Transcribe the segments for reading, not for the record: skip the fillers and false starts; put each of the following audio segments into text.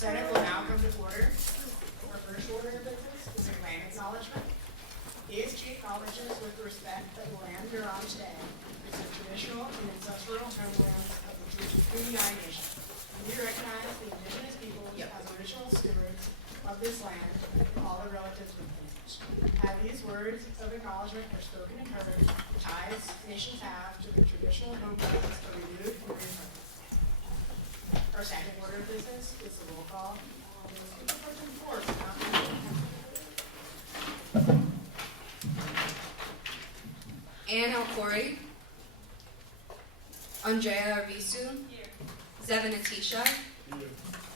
Senate will now come to order. Our first order of business is a land acknowledgement. ASG acknowledges with respect that the land you're on today is the traditional and ancestral homelands of the Three United Nations. We recognize the indigenous peoples as original stewards of this land and all their relatives within it. Have these words of acknowledgement are spoken and heard, ties nations have to the traditional homelands are renewed and reaffirmed. Our second order of business is the roll call. Ann Alcori, Andrea Arvisu, Zevin Atisha,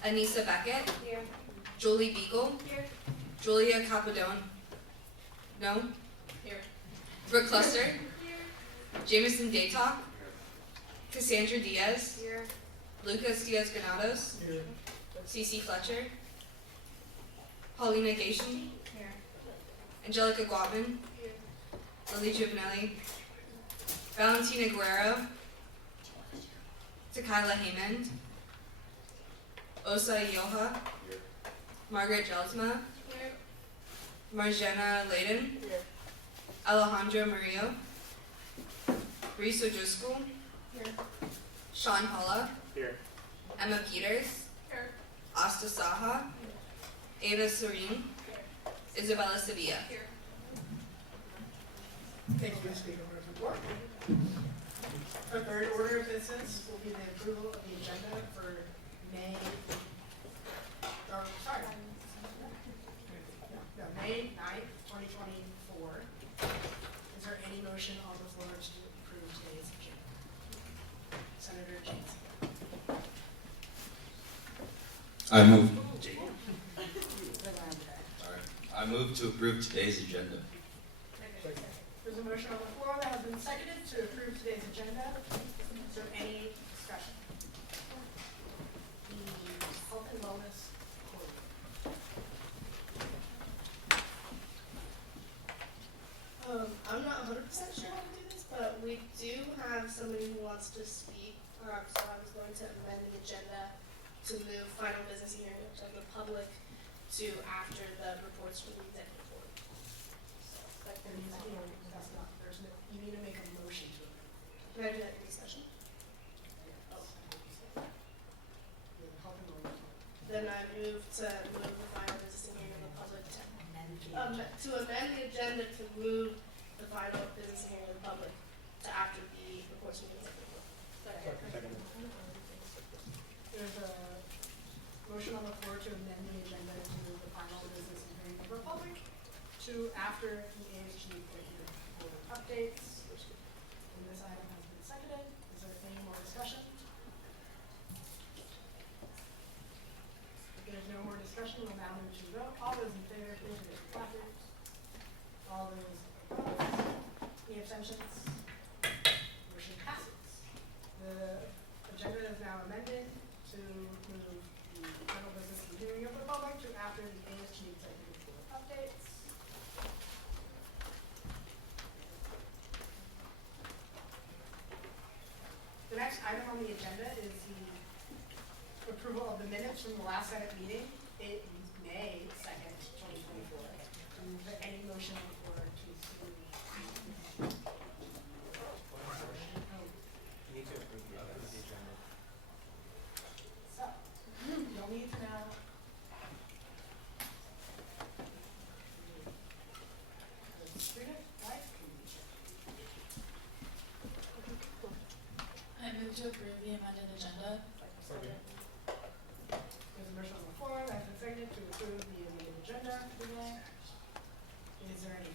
Anissa Beckett, Julie Beagle, Julia Capadone, no, Brooke Cluster, Jameson Daytalk, Cassandra Diaz, Lucas Diaz-Granados, Cece Fletcher, Paulina Gation, Angelica Guavin, Lily Giovanelli, Valentina Guerrero, Takayla Haymond, Osa Yoha, Margaret Jeltsma, Marjana Layden, Alejandro Murillo, Reese O'Driscoll, Sean Holla, Emma Peters, Asta Saha, Ava Serene, Isabella Sevilla. Thank you, Speaker Report. Our third order of business will be the approval of the agenda for May 9th, 2024. Is there any motion on the floor to approve today's agenda? Senator James. I move. I move to approve today's agenda. There's a motion on the floor that has been seconded to approve today's agenda. Is there any discussion? The health and wellness coordinator. I'm not 100% sure how to do this, but we do have somebody who wants to speak. So I was going to amend the agenda to move final business hearing of the public to after the reports from the executive board. You need to make a motion to it. Can I do that in discussion? Then I move to move the final business hearing of the public to amend the agenda to move the final business hearing of the public to after the reports from the executive board. There's a motion on the floor to amend the agenda to move the final business hearing of the public to after the ASG executive board updates. And this item has been seconded. Is there any more discussion? If there's no more discussion, we'll now move to vote. All those in favor, please raise your placards. All those opposed? Any abstentions? Motion passes. The agenda is now amended to move the final business hearing of the public to after the ASG executive board updates. The next item on the agenda is the approval of the minutes from the last Senate meeting, May 2nd, 2024. Is there any motion for to approve? You need to approve the agenda. So, you'll need to now. The student life commission. I move to approve the amended agenda. Second. There's a motion on the floor that has been seconded to approve the amended agenda today. Is there any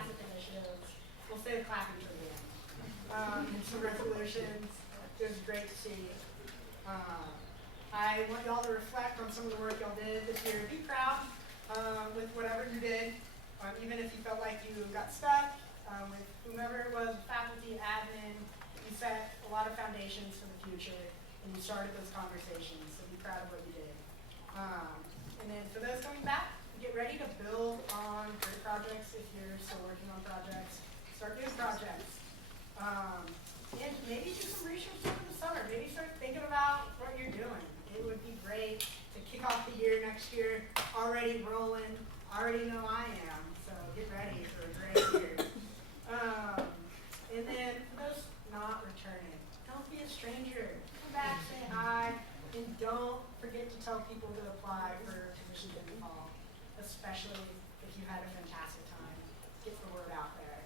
fantastic initiatives. We'll save clapping for the end. And some resolutions. It was great to see. I want y'all to reflect on some of the work y'all did this year. Be proud with whatever you did, even if you felt like you got stuck with whomever it was, faculty, admin. You set a lot of foundations for the future, and you started those conversations. So be proud of what you did. And then for those coming back, get ready to build on great projects if you're still working on projects. Start doing projects. And maybe do some research over the summer. Maybe start thinking about what you're doing. It would be great to kick off the year next year already rolling. Already know I am, so get ready for a great year. And then for those not returning, don't be a stranger. Come back, say hi, and don't forget to tell people to apply for positions in the fall, especially if you had a fantastic time. Get the word out there.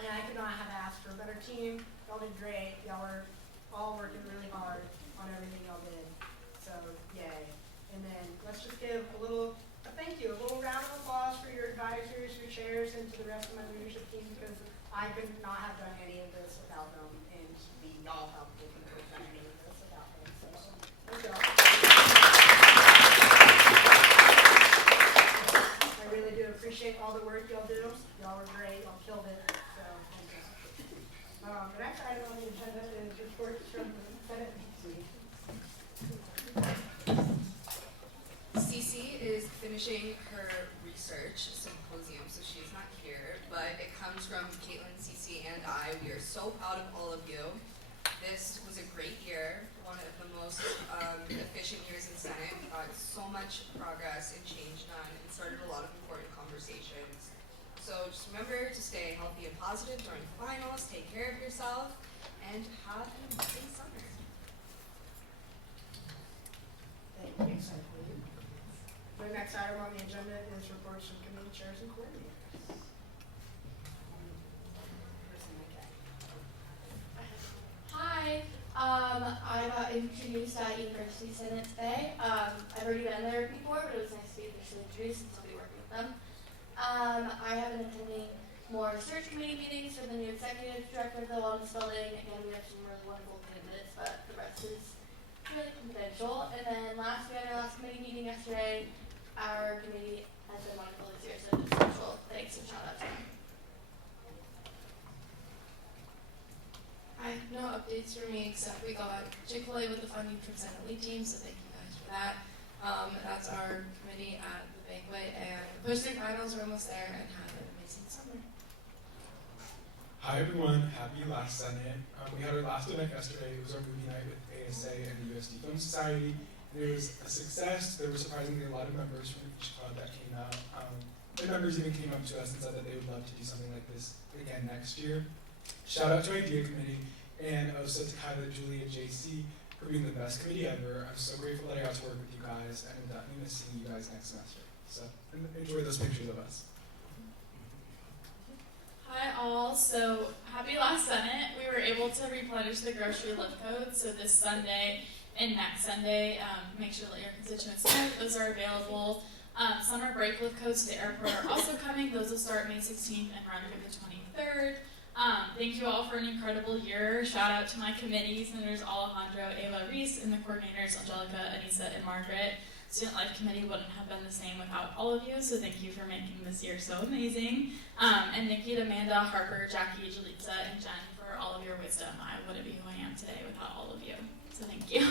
And I could not have asked for a better team. Y'all did great. Y'all were all working really hard on everything y'all did. So, yay. And then let's just give a thank you, a little round of applause for your advisors, your chairs, and to the rest of my leadership team, because I could not have done any of this without them, and y'all helped me couldn't have done any of this without them. So, thank y'all. I really do appreciate all the work y'all do. Y'all were great. Y'all killed it. So, thank you. The next item on the agenda is reports from the Senate meeting. Cece is finishing her research symposium, so she's not here, but it comes from Caitlin, Cece, and I. We are so proud of all of you. This was a great year, one of the most efficient years in Senate. We got so much progress and change done and started a lot of important conversations. So just remember to stay healthy and positive during finals, take care of yourself, and have an amazing summer. Thank you, Senator. The next item on the agenda is reports from committee chairs and coordinators. Hi. I got introduced at University Senate today. I've already been there before, but it was nice to be officially introduced since I'll be working with them. I have been attending more search committee meetings for the new executive director of the Wellness Building. Again, we have some really wonderful candidates, but the rest is really confidential. And then last, we had our last committee meeting yesterday. Our committee has been wonderful this year, so just special thanks and shout out to them. Hi, no updates for me except we got Chick-fil-A with the funding from Senate Lead Team, so thank you guys for that. That's our committee at the banquet, and poster finals are almost there, and have an amazing summer. Hi everyone, happy last Senate. We had our last event yesterday. It was our movie night with ASA and the USD Film Society. It was a success. There were surprisingly a lot of members from each club that came out. The members even came up to us and said that they would love to do something like this again next year. Shout out to Idea Committee and also to Kyla, Julie, and JC for being the best committee ever. I'm so grateful that I got to work with you guys, and I'm definitely going to see you guys next semester. So enjoy those pictures of us. Hi all, so happy last Senate. We were able to replenish the grocery lift codes, so this Sunday and next Sunday, make sure that your constituents know those are available. Summer break lift codes to the airport are also coming. Those will start May 16th and run through the 23rd. Thank you all for an incredible year. Shout out to my committee, Senators Alejandro, Ava, Reese, and the coordinators, Angelica, Anissa, and Margaret. Student Life Committee wouldn't have been the same without all of you, so thank you for making this year so amazing. And Nikki, Amanda, Harper, Jackie, Jalitza, and Jen for all of your wisdom. I wouldn't be who I am today without all of you, so thank you.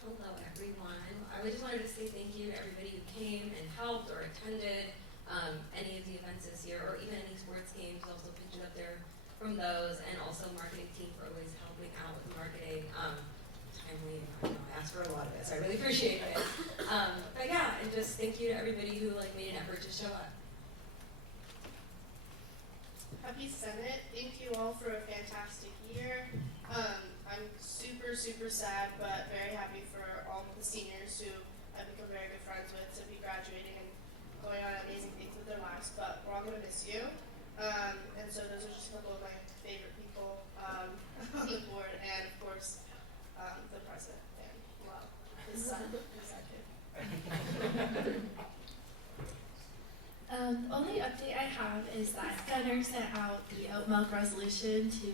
Hello everyone. I just wanted to say thank you to everybody who came and helped or attended any of the events this year, or even any sports games. Also pictured up there from those, and also marketing team for always helping out with marketing. Timely, I asked for a lot of this. I really appreciate it. But yeah, and just thank you to everybody who made an effort to show up. Happy Senate. Thank you all for a fantastic year. I'm super, super sad, but very happy for all of the seniors who I've become very good friends with to be graduating and going on amazing things with their lives, but we're all going to miss you. And so those are just a couple of my favorite people on the board, and of course, the president and his son, his second. The only update I have is that Gunner sent out the oat milk resolution to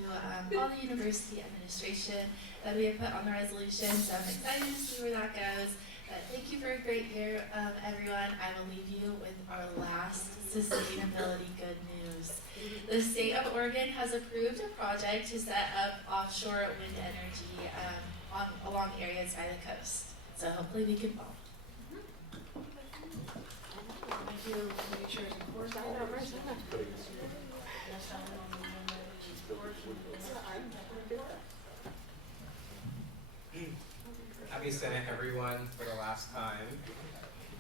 all the university administration that we have put on the resolution, so I'm excited to see where that goes. But thank you for a great year, everyone. I will leave you with our last sustainability good news. The state of Oregon has approved a project to set up offshore wind energy along areas by the coast. So hopefully we can follow. Thank you. Make sure it's enforced. I know, right? Happy Senate, everyone, for the last time.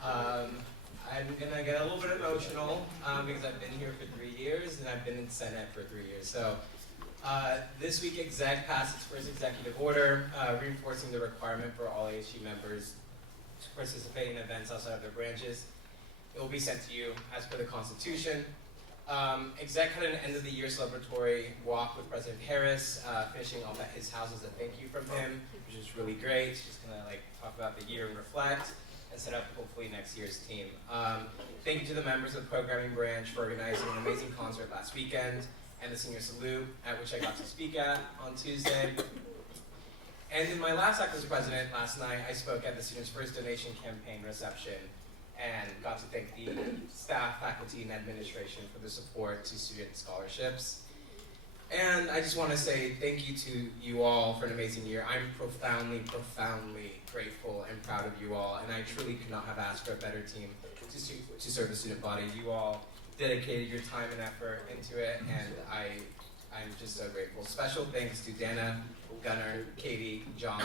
I'm gonna get a little bit emotional because I've been here for 3 years and I've been in Senate for 3 years. So this week, exec passed its first executive order reinforcing the requirement for all ASG members to participate in events outside of their branches. It will be sent to you as per the Constitution. Exec had an end of the year celebratory walk with President Harris, finishing off at his house as a thank you from him, which is really great. Just gonna talk about the year and reflect and set up hopefully next year's team. Thank you to the members of the programming branch for organizing an amazing concert last weekend and the senior salute at which I got to speak at on Tuesday. And in my last act as president last night, I spoke at the students' first donation campaign reception and got to thank the staff, faculty, and administration for the support to student scholarships. And I just want to say thank you to you all for an amazing year. I'm profoundly, profoundly grateful and proud of you all, and I truly could not have asked for a better team to serve the student body. You all dedicated your time and effort into it, and I'm just so grateful. Special thanks to Dana, Gunnar, Katie, John,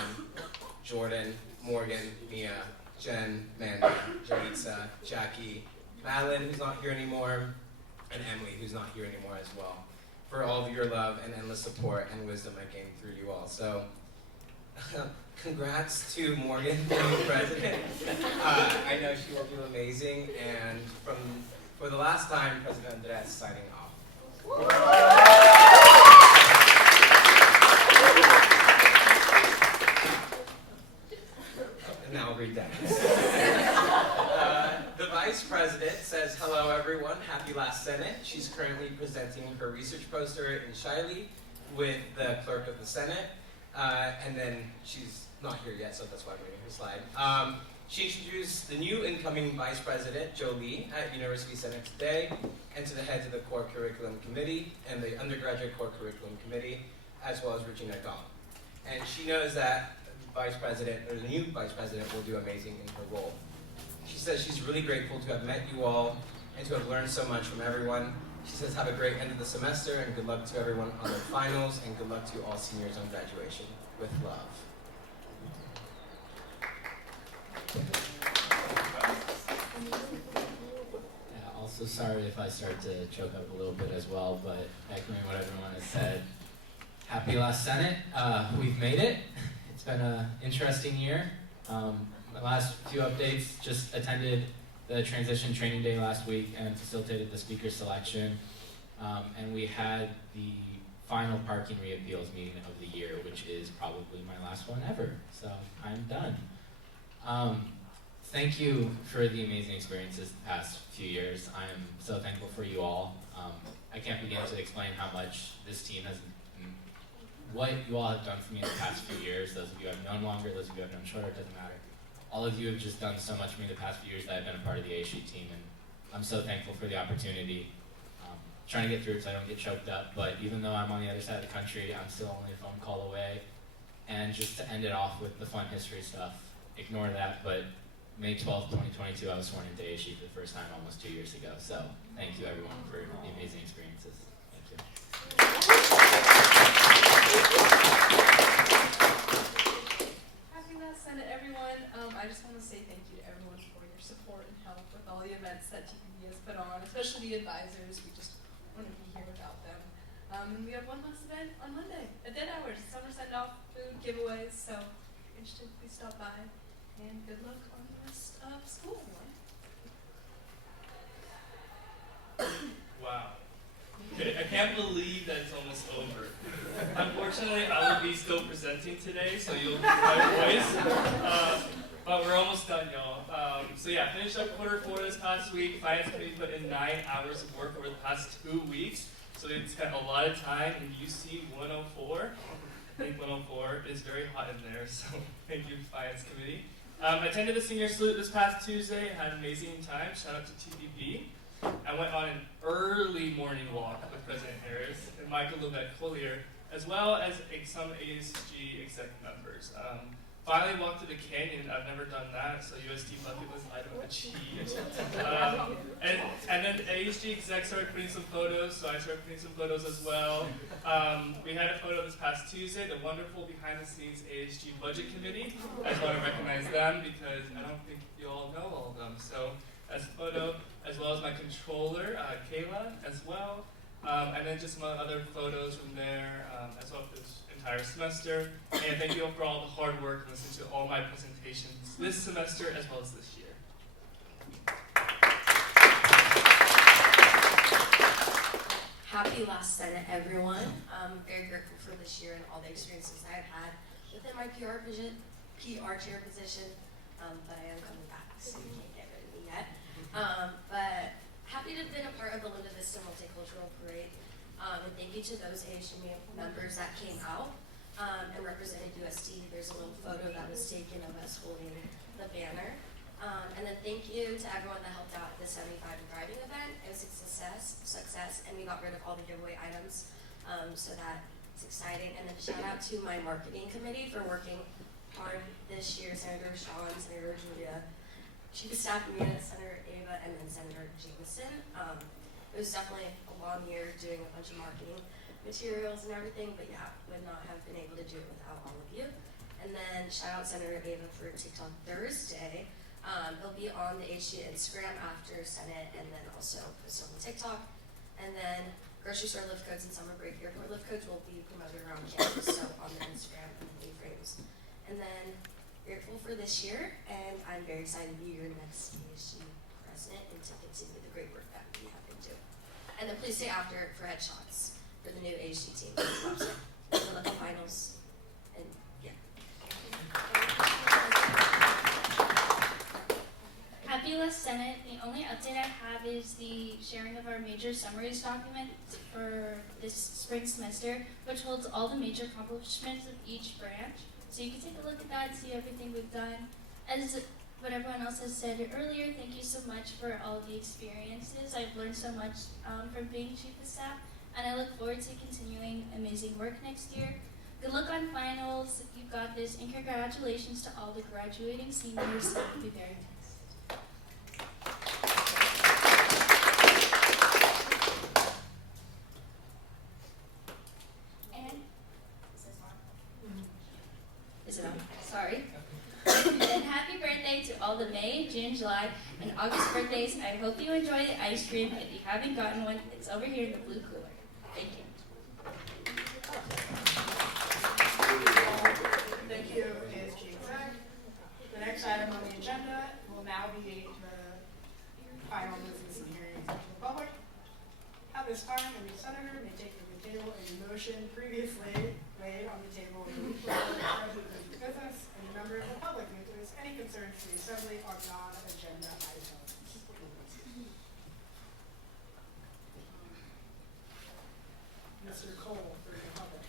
Jordan, Morgan, Mia, Jen, Mandy, Jalitza, Jackie, Madeline, who's not here anymore, and Emily, who's not here anymore as well, for all of your love and endless support and wisdom I gained through you all. So, congrats to Morgan being president. I know she will do amazing, and for the last time, President Andres signing off. And now I'll read that. The Vice President says, hello everyone, happy last Senate. She's currently presenting her research poster in Shiley with the Clerk of the Senate. And then she's not here yet, so that's why I'm reading her slide. She introduced the new incoming Vice President, Jolie, at University Senate today, and to the heads of the Core Curriculum Committee and the Undergraduate Core Curriculum Committee, as well as Regina Gong. And she knows that the new Vice President will do amazing in her role. She says she's really grateful to have met you all and to have learned so much from everyone. She says have a great end of the semester and good luck to everyone on their finals and good luck to all seniors on graduation. With love. Yeah, also sorry if I start to choke up a little bit as well, but echoing what everyone has said, happy last Senate. We've made it. It's been an interesting year. My last few updates, just attended the transition training day last week and facilitated the speaker selection. And we had the final parking reappeals meeting of the year, which is probably my last one ever. So I'm done. Thank you for the amazing experiences the past few years. I am so thankful for you all. I can't begin to explain how much this team has, what you all have done for me in the past few years. Those of you I've known longer, those of you I've known shorter, it doesn't matter. All of you have just done so much for me the past few years that I've been a part of the ASG team, and I'm so thankful for the opportunity. Trying to get through it so I don't get choked up, but even though I'm on the other side of the country, I'm still only a phone call away. And just to end it off with the fun history stuff, ignore that, but May 12th, 2022, I was sworn into ASG for the first time almost 2 years ago. So thank you everyone for the amazing experiences. Thank you. Happy last Senate, everyone. I just want to say thank you to everyone for your support and help with all the events that TPB has put on, especially the advisors. We just wouldn't be here without them. And we have one last event on Monday at dead hours, summer send-off, food giveaways. So if you're interested, please stop by. And good luck on the rest of school. Wow. Okay, I can't believe that it's almost over. Unfortunately, I will be still presenting today, so you'll hear my voice. But we're almost done, y'all. So yeah, finished up quarter four this past week. Finance committee put in 9 hours of work over the past 2 weeks. So they spent a lot of time in UC 104. I think 104 is very hot in there, so thank you, Finance Committee. Attended the senior salute this past Tuesday and had an amazing time. Shout out to TPP. I went on an early morning walk with President Harris and Michael Levesque Collier, as well as some ASG exec members. Finally walked to the canyon. I've never done that, so USD bucket list item achieved. And then ASG exec started putting some photos, so I started putting some photos as well. We had a photo this past Tuesday, the wonderful behind-the-scenes ASG budget committee. I just want to recognize them because I don't think you all know all of them. So that's a photo, as well as my controller, Kayla, as well. And then just some other photos from there, as well as this entire semester. And thank you all for all the hard work and listening to all my presentations this semester as well as this year. Happy last Senate, everyone. I'm very grateful for this year and all the experiences I've had within my PR chair position, but I am coming back, so you can't get rid of me yet. But happy to have been a part of the Linda Vista Multicultural Parade, and thank you to those ASG members that came out and represented USD. There's a little photo that was taken of us holding the banner. And then thank you to everyone that helped out at the 75 driving event. It was a success, and we got rid of all the giveaway items, so that's exciting. And then shout out to my marketing committee for working hard this year, Senator Shawn, Senator Julia, Chief of Staff Munich, Senator Ava, and then Senator Jameson. It was definitely a long year doing a bunch of marketing materials and everything, but yeah, would not have been able to do it without all of you. And then shout out Senator Ava for TikTok Thursday. It'll be on the ASG Instagram after Senate, and then also posted on TikTok. And then grocery store lift codes and summer break airport lift codes will be promoted around campus, so on the Instagram and the frames. And then grateful for this year, and I'm very excited to be your next ASG president and to continue the great work that we have been doing. And then please stay after for headshots for the new ASG team. Good luck in finals, and yeah. Happy last Senate. The only update I have is the sharing of our major summaries document for this spring semester, which holds all the major accomplishments of each branch. So you can take a look at that and see everything we've done. As what everyone else has said earlier, thank you so much for all the experiences. I've learned so much from being chief of staff, and I look forward to continuing amazing work next year. Good luck on finals. You've got this, and congratulations to all the graduating seniors. You'll be very missed. Is it on? Sorry. And happy birthday to all the May, June, July, and August birthdays. I hope you enjoy the ice cream. If you haven't gotten one, it's over here in the blue cooler. Thank you. Thank you, ASG exec. The next item on the agenda will now be the final business and hearings of the public. At this time, any senator may take from the table a motion previously laid on the table of the business. Any member of the public may voice any concerns to the assembly on non-agenda items. Mr. Cole for the public.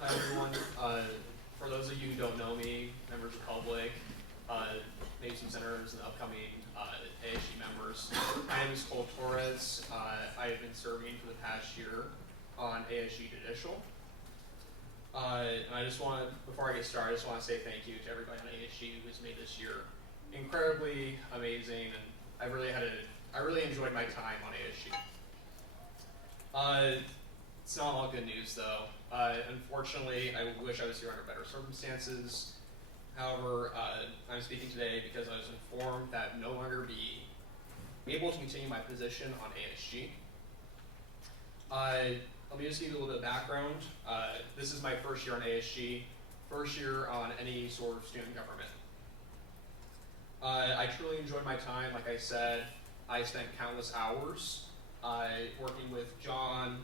Hi everyone. For those of you who don't know me, members of the public, maybe some senators and upcoming ASG members, my name is Cole Torres. I have been serving for the past year on ASG Judicial. And I just want to, before I get started, I just want to say thank you to everybody on ASG who has made this year incredibly amazing, and I really enjoyed my time on ASG. It's not all good news though. Unfortunately, I wish I was here under better circumstances. However, I'm speaking today because I was informed that no longer be able to continue my position on ASG. Let me just give you a little bit of background. This is my first year on ASG, first year on any sort of student government. I truly enjoyed my time. Like I said, I spent countless hours working with John,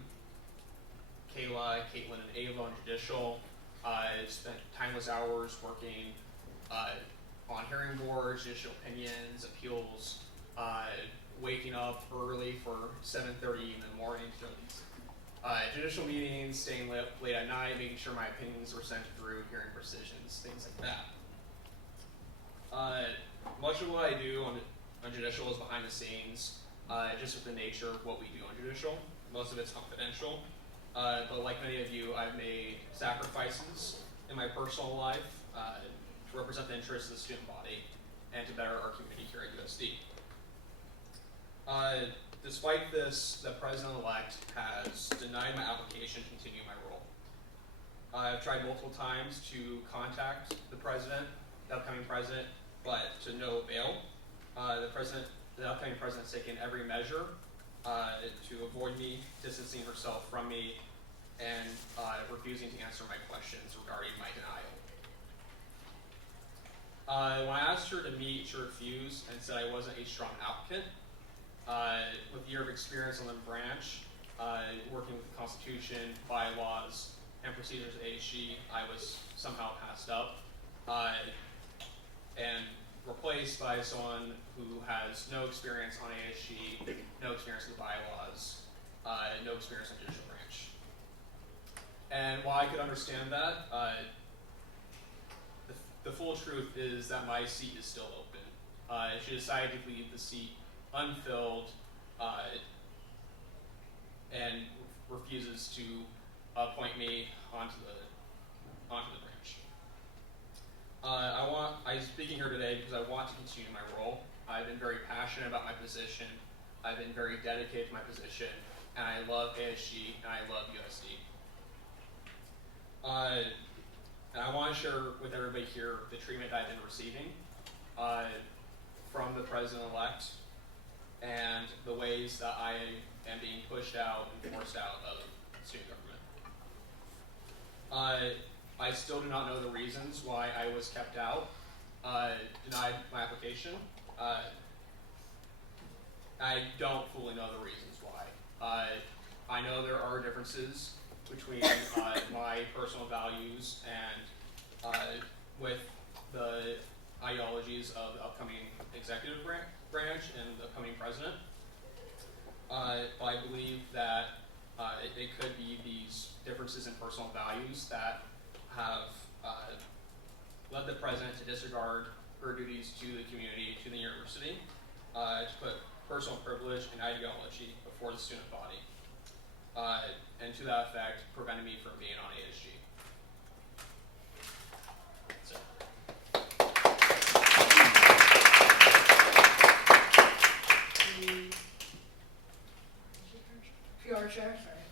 Kayla, Caitlin, and Ava on judicial. Spent timeless hours working on hearing boards, judicial opinions, appeals, waking up early for 7:30 in the morning to these judicial meetings, staying late at night, making sure my opinions were sent through, hearing precisions, things like that. Much of what I do on judicial is behind the scenes, just with the nature of what we do on judicial. Most of it's confidential. But like many of you, I've made sacrifices in my personal life to represent the interests of the student body and to better our community here at USD. Despite this, the president-elect has denied my application to continue my role. I've tried multiple times to contact the president, the upcoming president, but to no avail. The upcoming president has taken every measure to avoid me, distancing herself from me, and refusing to answer my questions regarding my denial. When I asked her to meet, she refused and said I wasn't a strong applicant. With a year of experience on the branch, working with the Constitution, bylaws, and procedures at ASG, I was somehow passed up and replaced by someone who has no experience on ASG, no experience in the bylaws, no experience on judicial branch. And while I could understand that, the full truth is that my seat is still open. She decided to leave the seat unfilled and refuses to appoint me onto the branch. I'm speaking here today because I want to continue my role. I've been very passionate about my position. I've been very dedicated to my position, and I love ASG and I love USD. And I want to share with everybody here the treatment I've been receiving from the president-elect and the ways that I am being pushed out and forced out of student government. I still do not know the reasons why I was kept out, denied my application. I don't fully know the reasons why. I know there are differences between my personal values and with the ideologies of the upcoming executive branch and the upcoming president. But I believe that it could be these differences in personal values that have led the president to disregard her duties to the community, to the university, to put personal privilege and ideology before the student body, and to that effect, prevented me from being on ASG. So. PR chair, sorry.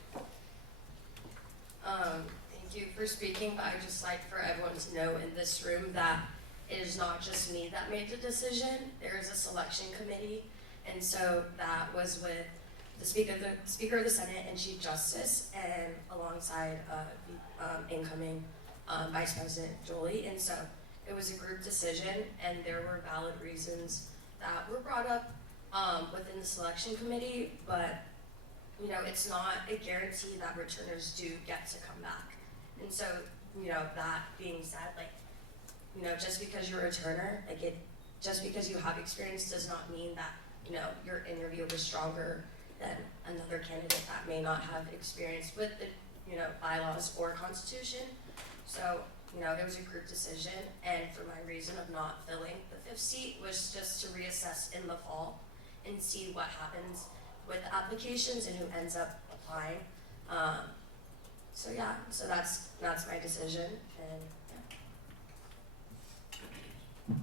Thank you for speaking, but I'd just like for everyone to know in this room that it is not just me that made the decision. There is a selection committee, and so that was with the Speaker of the Senate and Chief Justice, and alongside incoming Vice President Jolie. And so it was a group decision, and there were valid reasons that were brought up within the selection committee, but you know, it's not a guarantee that returners do get to come back. And so, you know, that being said, like, you know, just because you're a returner, like just because you have experience does not mean that, you know, your interview was stronger than another candidate that may not have experience with the, you know, bylaws or constitution. So, you know, it was a group decision, and for my reason of not filling the 5th seat was just to reassess in the fall and see what happens with the applications and who ends up applying. So yeah, so that's my decision, and yeah.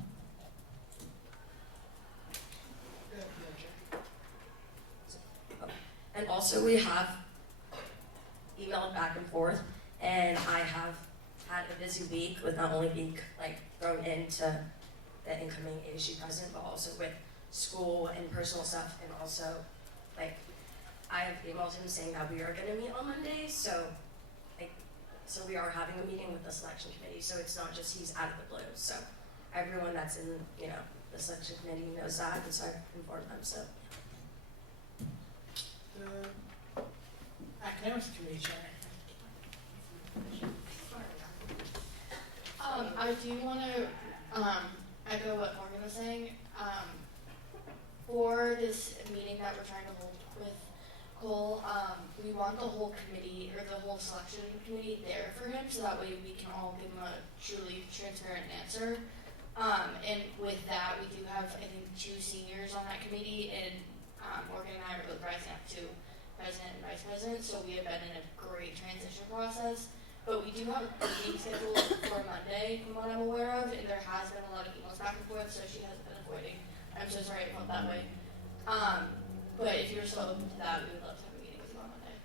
And also we have emailed back and forth, and I have had a busy week with not only being like thrown into the incoming ASG president, but also with school and personal stuff, and also like I have emailed him saying that we are going to meet on Monday, so we are having a meeting with the selection committee, so it's not just he's out of the blue. So everyone that's in, you know, the selection committee knows that, and so I've informed them. So The academics committee chair. I do want to echo what Morgan was saying. For this meeting that we're trying to hold with Cole, we want the whole committee or the whole selection committee there for him, so that way we can all give him a truly transparent answer. And with that, we do have, I think, 2 seniors on that committee, and Morgan and I are both rising up to president and vice president, so we have been in a great transition process. But we do have a meeting scheduled for Monday, from what I'm aware of, and there has been a lot of emails back and forth, so she hasn't been avoiding. I'm so sorry it felt that way. But if you're still open to that, we would love to have a meeting with you on Monday.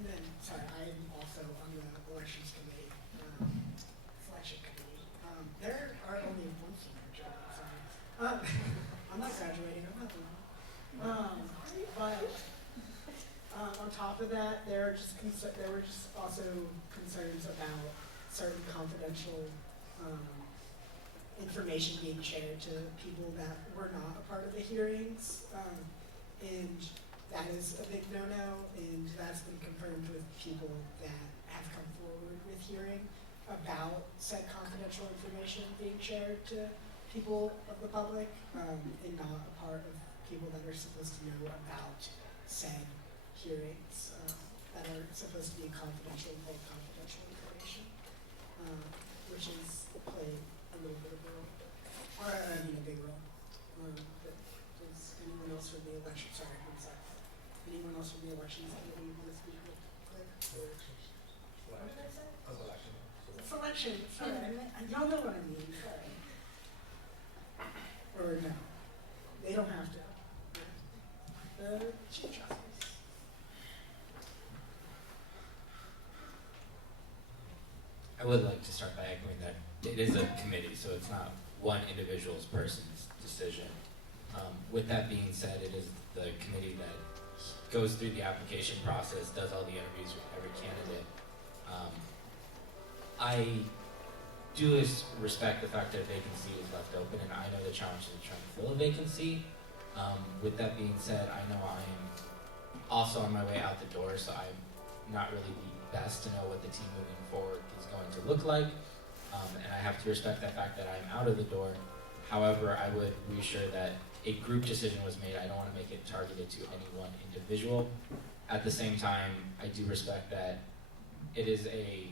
And then, sorry, I am also on the elections committee, selection committee. There are only one senior job, sorry. I'm not graduating, I'm not doing but on top of that, there were just also concerns about certain confidential information being shared to people that were not a part of the hearings, and that is a big no-no, and that's been confirmed with people that have come forward with hearing about said confidential information being shared to people of the public, and not a part of people that are supposed to know about said hearings, that are supposed to be confidential information, which is played a little bit of a role, or I mean a big role. But does anyone else from the election, sorry, one sec. Anyone else from the elections committee want to speak real quick? What did I say? Selection, sorry, y'all know what I mean, sorry. Or no, they don't have to. The Chief Justice. I would like to start by echoing that it is a committee, so it's not one individual's person's decision. With that being said, it is the committee that goes through the application process, does all the interviews with every candidate. I do respect the fact that a vacancy is left open, and I know the challenge of trying to fill a vacancy. With that being said, I know I am also on my way out the door, so I'm not really the best to know what the team moving forward is going to look like, and I have to respect that fact that I'm out of the door. However, I would reassure that a group decision was made. I don't want to make it targeted to any one individual. At the same time, I do respect that it is a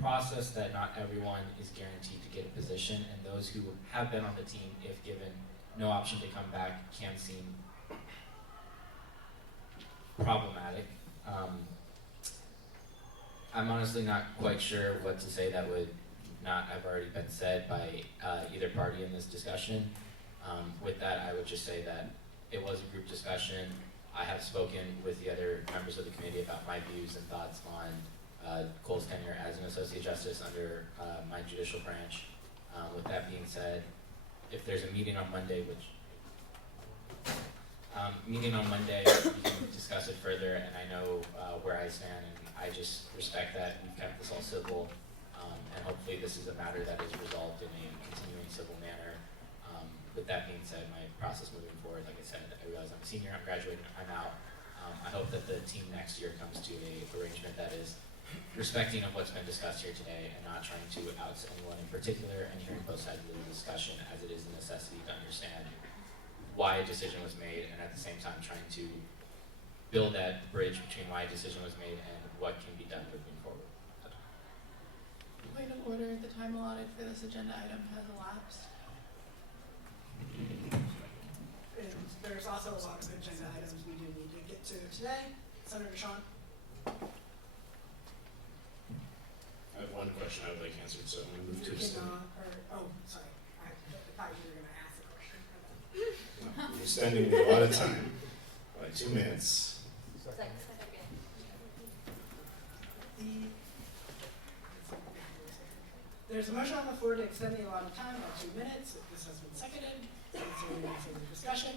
process that not everyone is guaranteed to get a position, and those who have been on the team, if given no option to come back, can seem problematic. I'm honestly not quite sure what to say that would not have already been said by either party in this discussion. With that, I would just say that it was a group discussion. I have spoken with the other members of the committee about my views and thoughts on Cole's tenure as an associate justice under my judicial branch. With that being said, if there's a meeting on Monday, we can discuss it further, and I know where I stand, and I just respect that we've kept this all civil, and hopefully this is a matter that is resolved in a continuing civil manner. With that being said, my process moving forward, like I said, I realize I'm a senior, I'm graduating, I'm out. I hope that the team next year comes to a arrangement that is respecting of what's been discussed here today and not trying to out anyone in particular, and hearing both sides of the discussion, as it is a necessity to understand why a decision was made, and at the same time trying to build that bridge between why a decision was made and what can be done moving forward. Point of order, the time allotted for this agenda item has elapsed. And there's also a lot of agenda items we do need to get to today. Senator Sean? I have one question I would like answered, so I'm going to move to extend. Sorry. I thought you were going to ask a question. No, you're extending a lot of time by 2 minutes. There's a motion on the floor to extend the allotted time by 2 minutes. This has been seconded. Is there any further discussion?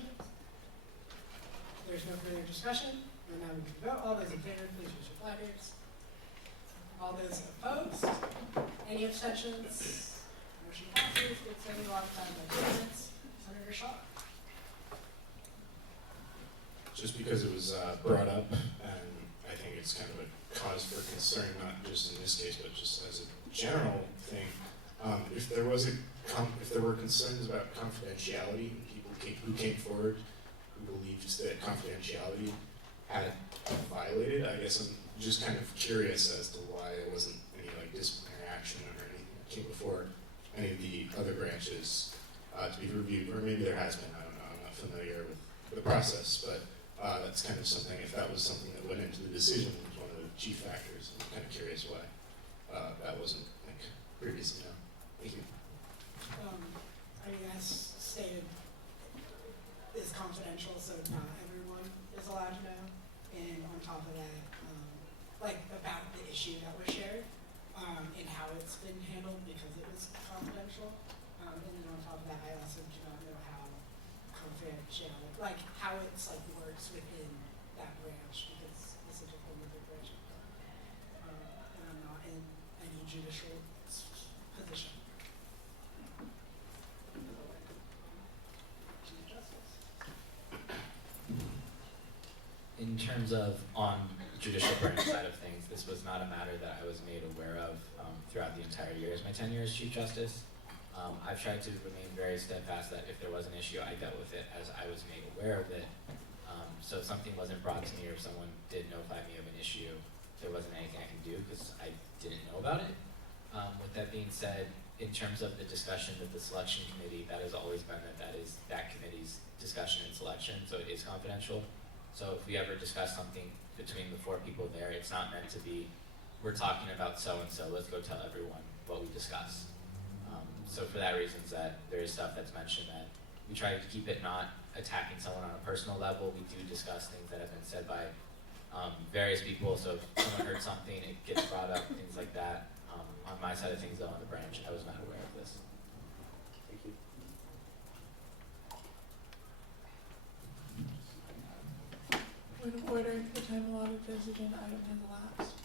There's no further discussion. And now we can vote. All those in favor, please raise your flaggers. All those opposed? Any abstentions? Motion passes. Extending the allotted time by 2 minutes. Senator Shaw. just because it was brought up, and I think it's kind of a cause for concern, not just in this case, but just as a general thing. If there were concerns about confidentiality, people who came forward who believed that confidentiality had violated, I guess I'm just kind of curious as to why there wasn't any like disciplinary action or anything that came before any of the other branches to be reviewed, or maybe there has been. I don't know. I'm not familiar with the process, but that's kind of something. If that was something that went into the decision, was one of the chief factors. I'm kind of curious why that wasn't like previously known. Thank you. I mean, as stated, is confidential, so not everyone is allowed to know. And on top of that, like about the issue that was shared, and how it's been handled because it was confidential. And then on top of that, I also do not know how confidentiality, like how it's like works within that branch because this is a whole other branch. And I'm not in any judicial position. In terms of on the judicial branch side of things, this was not a matter that I was made aware of throughout the entire year as my tenure as Chief Justice. I've tried to remain very steadfast that if there was an issue, I dealt with it as I was made aware of it. So if something wasn't brought to me or if someone did notify me of an issue, there wasn't anything I can do because I didn't know about it. With that being said, in terms of the discussion with the selection committee, that has always been that is that committee's discussion and selection, so it is confidential. So if we ever discuss something between the 4 people there, it's not meant to be, we're talking about so-and-so, let's go tell everyone what we discussed. So for that reason, that there is stuff that's mentioned that we try to keep it not attacking someone on a personal level. We do discuss things that have been said by various people, so if someone heard something, it gets brought up, things like that. On my side of things though, on the branch, I was not aware of this. Thank you. Point of order, the time allotted for this agenda item has elapsed.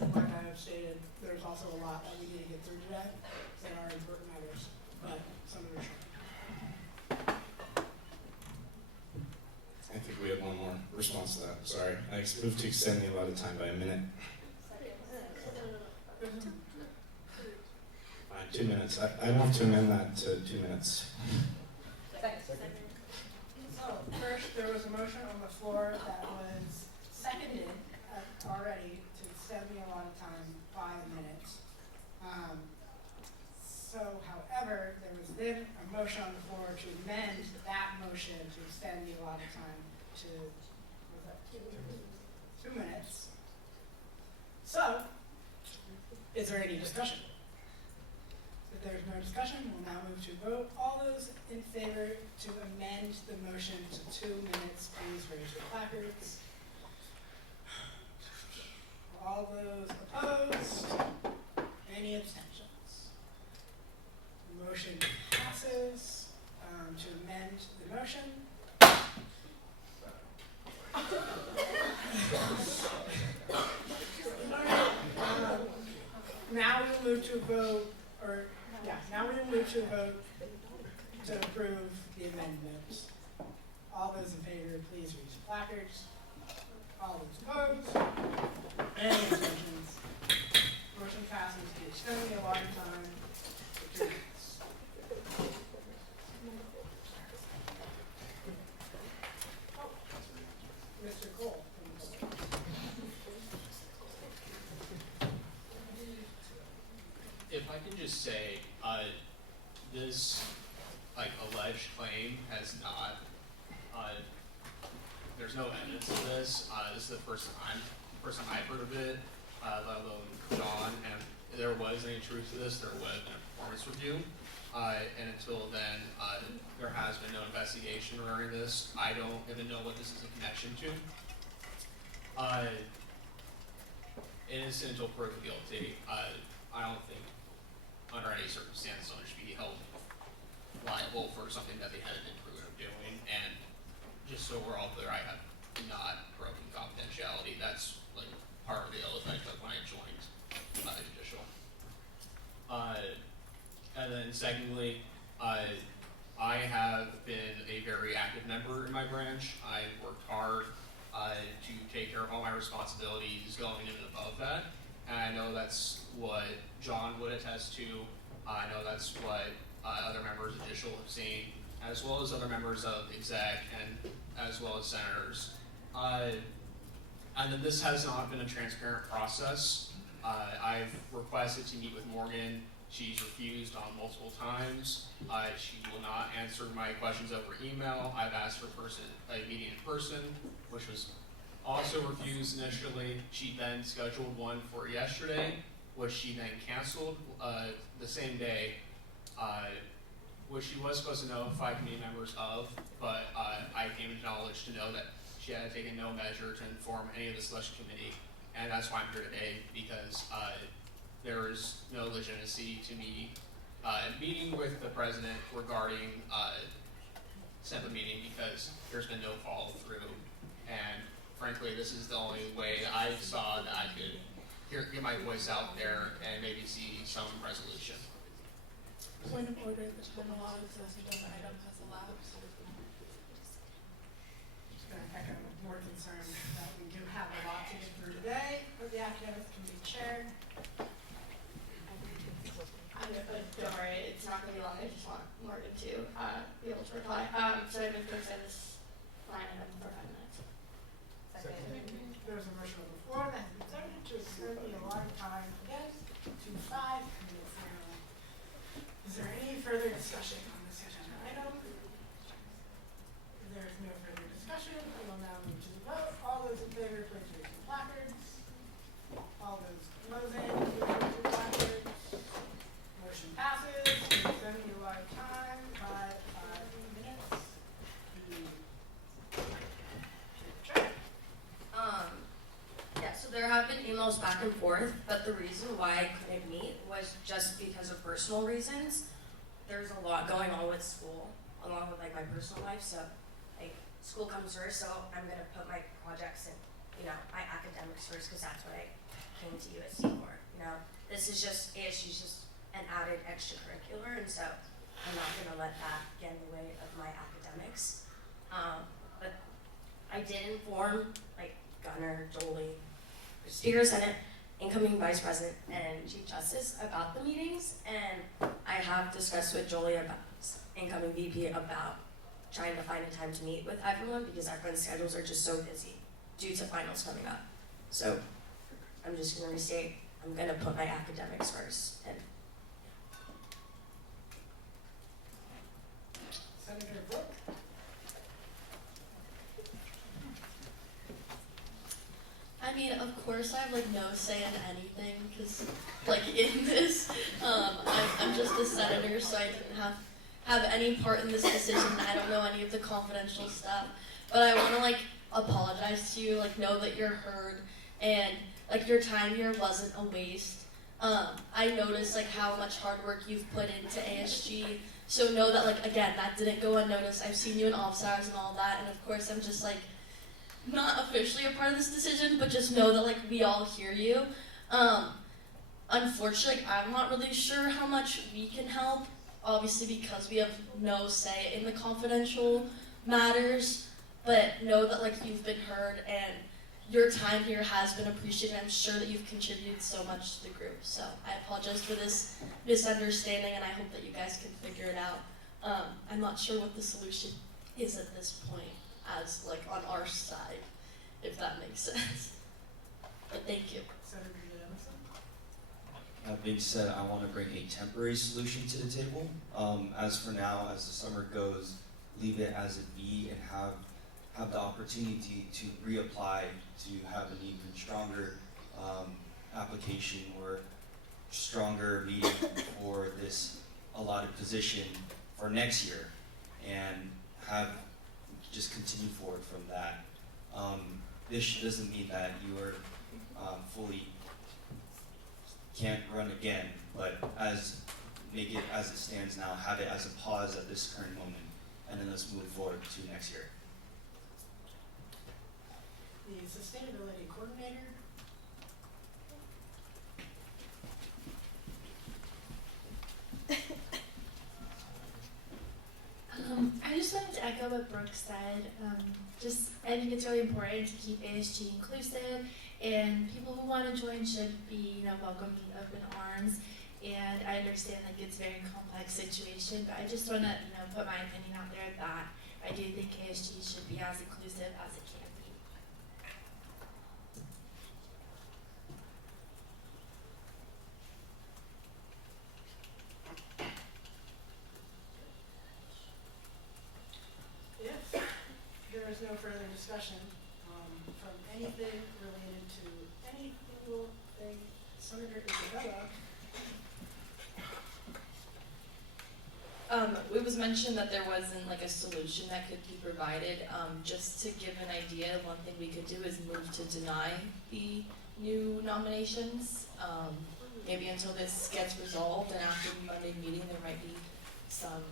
And like I have stated, there's also a lot that we need to get through today that are important matters, but some of them are short. I think we have one more response to that. Sorry. I moved to extend the allotted time by a minute. Fine, 2 minutes. I want to amend that to 2 minutes. So first, there was a motion on the floor that was seconded already to extend the allotted time by a minute. So, however, there was then a motion on the floor to amend that motion to extend the allotted time to, was that 2 minutes? So, is there any discussion? If there's no discussion, we'll now move to vote. All those in favor to amend the motion to 2 minutes, please raise your placards. All those opposed? Any abstentions? The motion passes. To amend the motion. Now we'll move to vote, now we'll move to vote to approve the amendment. All those in favor, please raise your placards. All those opposed? Any abstentions? Motion passes to extend the allotted time for 2 minutes. Mr. Cole. If I can just say, this alleged claim has not. There's no evidence of this. This is the first time I've heard of it, let alone John. And if there was any truth to this, there would have been a performance review. And until then, there has been no investigation regarding this. I don't even know what this is a connection to. Innocent until proven guilty. I don't think under any circumstance someone should be held liable for something that they hadn't been proven of doing. And just so we're all clear, I have not broken confidentiality. That's like part of the oath I took when I joined judicial. And then secondly, I have been a very active member in my branch. I've worked hard to take care of all my responsibilities going in and above that. And I know that's what John would attest to. I know that's what other members of Judicial have seen, as well as other members of exec and as well as senators. And then this has not been a transparent process. I've requested to meet with Morgan. She's refused on multiple times. She will not answer my questions over email. I've asked for a meeting in person, which was also refused initially. She then scheduled one for yesterday, which she then canceled the same day, which she was supposed to notify committee members of, but I came to knowledge to know that she had taken no measure to inform any of the selection committee, and that's why I'm here today, because there is no legitimacy to me meeting with the president regarding SEPA meeting, because there's been no follow through, and frankly, this is the only way that I saw that I could get my voice out there and maybe see some resolution. Point of order, the time allotted for this agenda item has elapsed. Just gonna echo more concern that we do have a lot to get through today with the academic committee chair. Don't worry, it's not gonna be long. I just want Morgan to be able to reply. So I'm just gonna say this line item for 5 minutes. There's a motion on the floor that has been seconded to extend the allotted time again to 5 minutes now. Is there any further discussion on this agenda item? If there is no further discussion, we will now move to the vote. All those in favor, please raise your placards. All those opposing, please raise your placards. Motion passes. We extend the allotted time by 5 minutes. Yeah, so there have been emails back and forth, but the reason why I couldn't meet was just because of personal reasons. There's a lot going on with school, along with like my personal life, so like school comes first, so I'm gonna put my projects and, my academics first, because that's what I came to USC for, This is just, ASG's just an added extracurricular, and so I'm not gonna let that get in the way of my academics. But I did inform, Gunner, Jolie, Speaker of Senate, incoming Vice President, and Chief Justice about the meetings, and I have discussed with Jolie, incoming VP, about trying to find a time to meet with everyone, because everyone's schedules are just so busy due to finals coming up. So I'm just gonna restate, I'm gonna put my academics first, and Senator Brooke. I mean, of course, I have no say in anything because, in this, I'm just a senator, so I didn't have any part in this decision. I don't know any of the confidential stuff, but I want to apologize to you, know that you're heard, and your time here wasn't a waste. I noticed how much hard work you've put into ASG, so know that again, that didn't go unnoticed. I've seen you in office hours and all that, and of course, I'm just not officially a part of this decision, but just know that we all hear you. Unfortunately, I'm not really sure how much we can help, obviously because we have no say in the confidential matters, but know that you've been heard and your time here has been appreciated. I'm sure that you've contributed so much to the group, so I apologize for this misunderstanding, and I hope that you guys can figure it out. I'm not sure what the solution is at this point, as on our side, if that makes sense. But thank you. Senator Jamison. That being said, I want to bring a temporary solution to the table. As for now, as the summer goes, leave it as it be and have the opportunity to reapply to have an even stronger application or stronger meeting for this allotted position for next year, and just continue forward from that. This doesn't mean that you are fully can't run again, but make it as it stands now, have it as a pause at this current moment, and then let's move forward to next year. The sustainability coordinator. Brooke said. I think it's really important to keep ASG inclusive, and people who want to join should be, welcomed with open arms. And I understand it's a very complex situation, but I just want to, put my opinion out there that I do think ASG should be as inclusive as it can be. If there is no further discussion from anything related to any single thing, Senator Isabella. It was mentioned that there wasn't a solution that could be provided. Just to give an idea, one thing we could do is move to deny the new nominations. Maybe until this gets resolved, and after the Monday meeting there might be some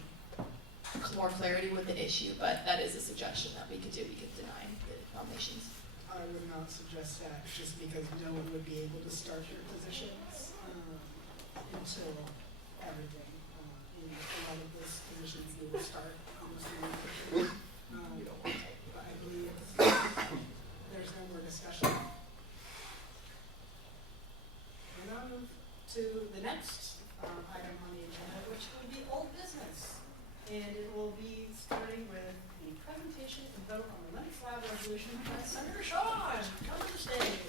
more clarity with the issue, but that is a suggestion that we could do. We could deny the nominations. I would not suggest that, just because no one would be able to start your positions until everything. In a lot of those positions, they will start almost immediately. But I believe there's no more discussion. And I'll move to the next item on the agenda, which will be old business. And it will be starting with the presentation and vote on the Lennox Lab resolution by Senator Shaw. Come to the stage.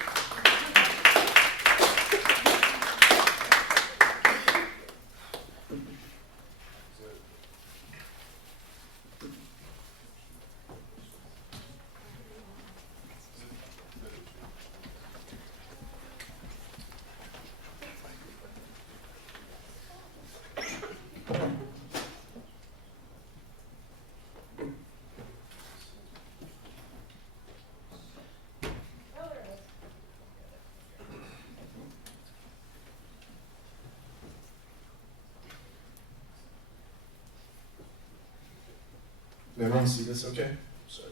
Can everyone see this okay? Sorry.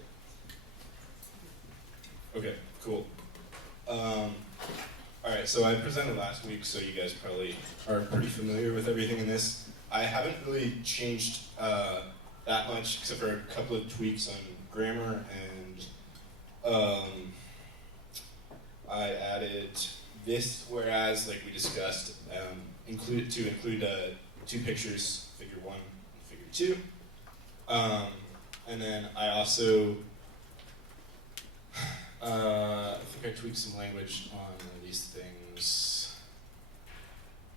Okay, cool. Alright, so I presented last week, so you guys probably are pretty familiar with everything in this. I haven't really changed that much, except for a couple of tweaks on grammar, and I added this whereas, like we discussed, include two pictures, figure 1 and figure 2. And then I also, I think I tweaked some language on these things.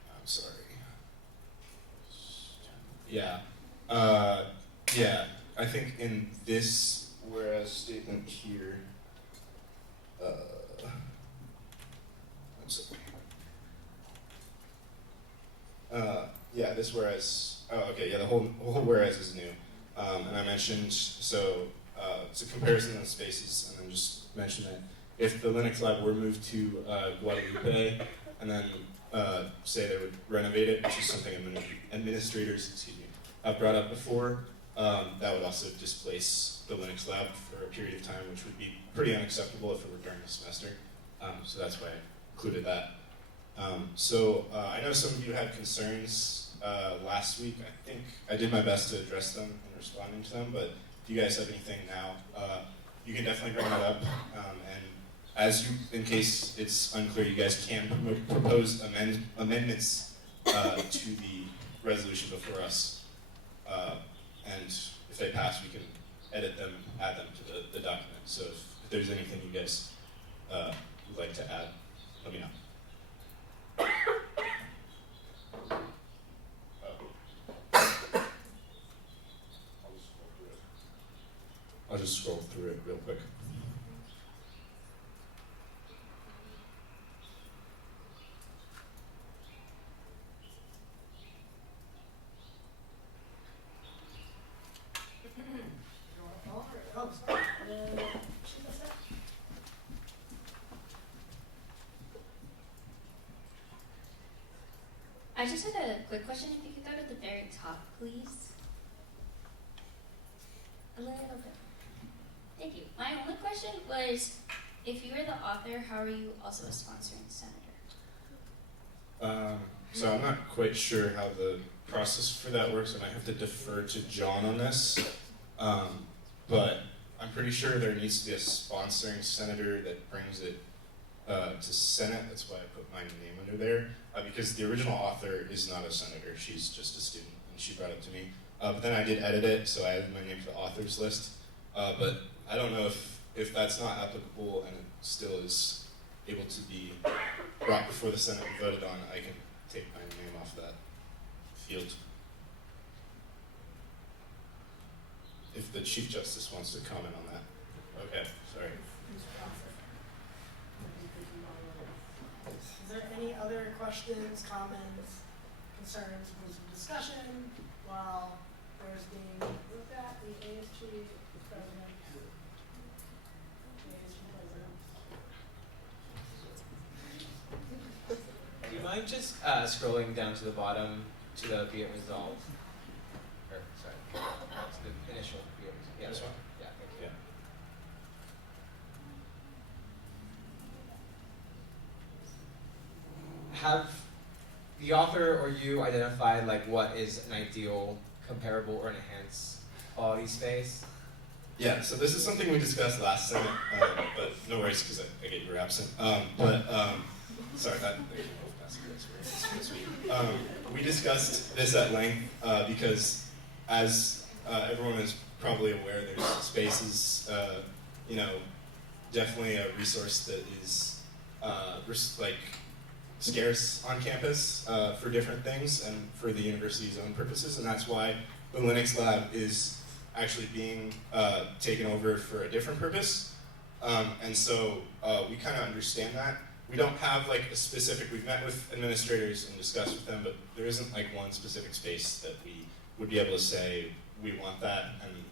I'm sorry. Yeah. I think in this whereas statement here, I'm sorry. This whereas, the whole whereas is new. And I mentioned, it's a comparison of spaces, and then just mention that if the Linux lab were moved to Guadalupe, and then say they would renovate it, which is something administrators, have brought up before, that would also displace the Linux lab for a period of time, which would be pretty unacceptable if it were during the semester. So that's why I included that. I know some of you had concerns last week. I think I did my best to address them and responding to them, but if you guys have anything now, you can definitely bring that up. And in case it's unclear, you guys can propose amendments to the resolution before us. And if they pass, we can edit them and add them to the document. So if there's anything you guys would like to add, let me know. I'll just scroll through it real quick. Oh, sorry. I just had a quick question. If you could go to the very top, please. A little bit. Thank you. My only question was, if you were the author, how are you also a sponsoring senator? So I'm not quite sure how the process for that works. I might have to defer to John on this. but I'm pretty sure there needs to be a sponsoring senator that brings it to Senate. That's why I put my name under there, because the original author is not a senator. She's just a student, and she brought it to me. But then I did edit it, so I added my name to the authors list. But I don't know if that's not applicable and it still is able to be brought before the Senate and voted on, I can take my name off that field. If the Chief Justice wants to comment on that. Okay, sorry. Is there any other questions, comments, concerns, points of discussion while there's being looked at the ASG president? Do you mind just scrolling down to the bottom to the be it resolved? Or, sorry, to the initial be it resolved. Yeah, This one? Yeah, thank you. Have the author or you identified like what is an ideal, comparable, or enhanced quality space? Yeah, so this is something we discussed last Senate, but no worries because I get you were absent. Sorry, we discussed this at length because, as everyone is probably aware, there's spaces, definitely a resource that is scarce on campus for different things and for the university's own purposes, and that's why the Linux lab is actually being taken over for a different purpose. And so we kind of understand that. We don't have like a specific, we've met with administrators and discussed with them, but there isn't like one specific space that we would be able to say we want that and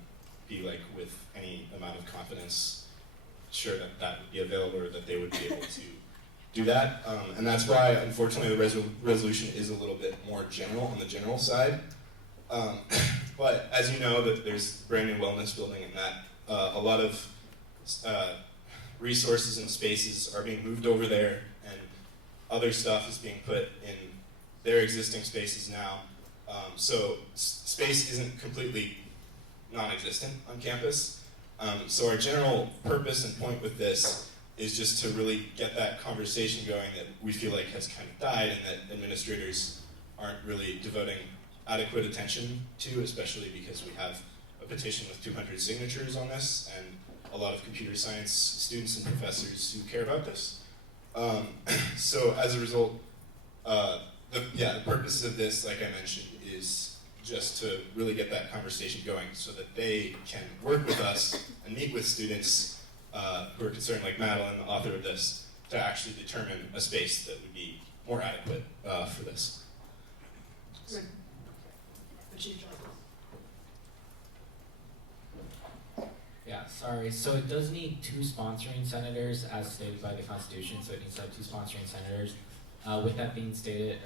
be like with any amount of confidence sure that that would be available or that they would be able to do that. And that's why, unfortunately, the resolution is a little bit more general on the general side. But as you know, that there's a brand new wellness building and that a lot of resources and spaces are being moved over there and other stuff is being put in their existing spaces now. So space isn't completely non-existent on campus. So our general purpose and point with this is just to really get that conversation going that we feel like has kind of died and that administrators aren't really devoting adequate attention to, especially because we have a petition with 200 signatures on this and a lot of computer science students and professors who care about this. So as a result, the purpose of this, like I mentioned, is just to really get that conversation going so that they can work with us and meet with students who are concerned, like Madeline, the author of this, to actually determine a space that would be more adequate for this. The Chief Justice. Yeah, sorry. So it does need 2 sponsoring senators as stated by the Constitution, so it needs to have 2 sponsoring senators. With that being said,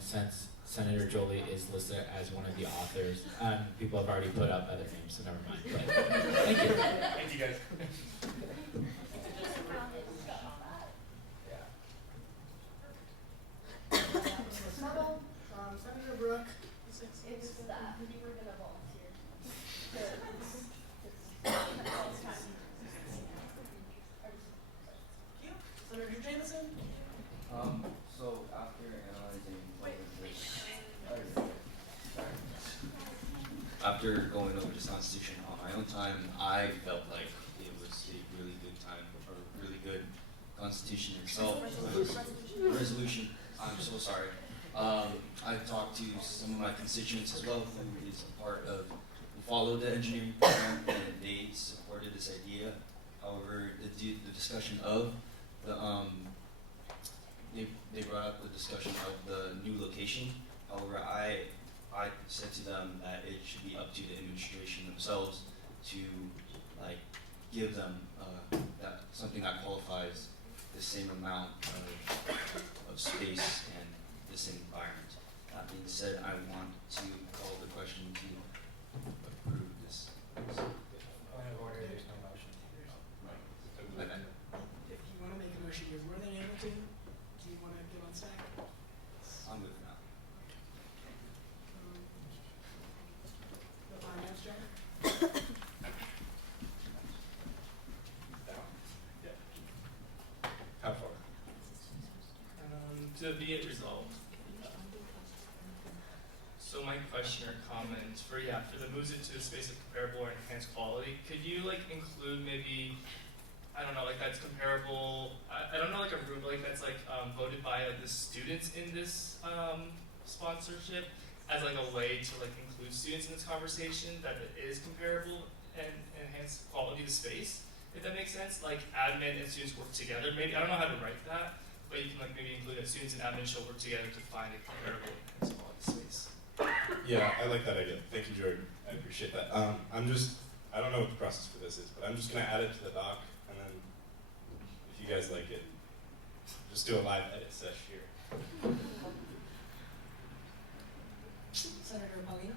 since Senator Jolie is listed as one of the authors, people have already put up other names, so never mind. But, thank you. Thank you guys. Senator Brooke. It's that we were gonna volunteer. Senator Jameson. So after analyzing after going over this Constitution on my own time, I felt like it was a really good time, or really good Constitution itself. Resolution. I'm so sorry. I talked to some of my constituents as well, who is a part of, who follow the engineering program, and they supported this idea. However, the discussion of the they brought up the discussion of the new location. However, I said to them that it should be up to the administration themselves to like give them that something that qualifies the same amount of space and the same environment. That being said, I want to call the question to approve this. Point of order, there's no motion. If you want to make a motion, you're more than able to. Do you want to get on stack? I'm good for now. The finance chair. So be it resolved. So my question or comment for the moves it to a space of comparable or enhanced quality, could you like include maybe, I don't know, like that's comparable, I don't know, like a rubric that's like voted by the students in this sponsorship as like a way to like include students in this conversation, that it is comparable and enhanced quality of space, if that makes sense. Like admin and students work together. Maybe, I don't know how to write that, but you can like maybe include that students and admin shall work together to find a comparable and enhanced quality space. Yeah, I like that idea. Thank you, Jordan. I appreciate that. I don't know what the process for this is, but I'm just gonna add it to the doc, and then if you guys like it, just do a live edit sesh here. Senator Paulino?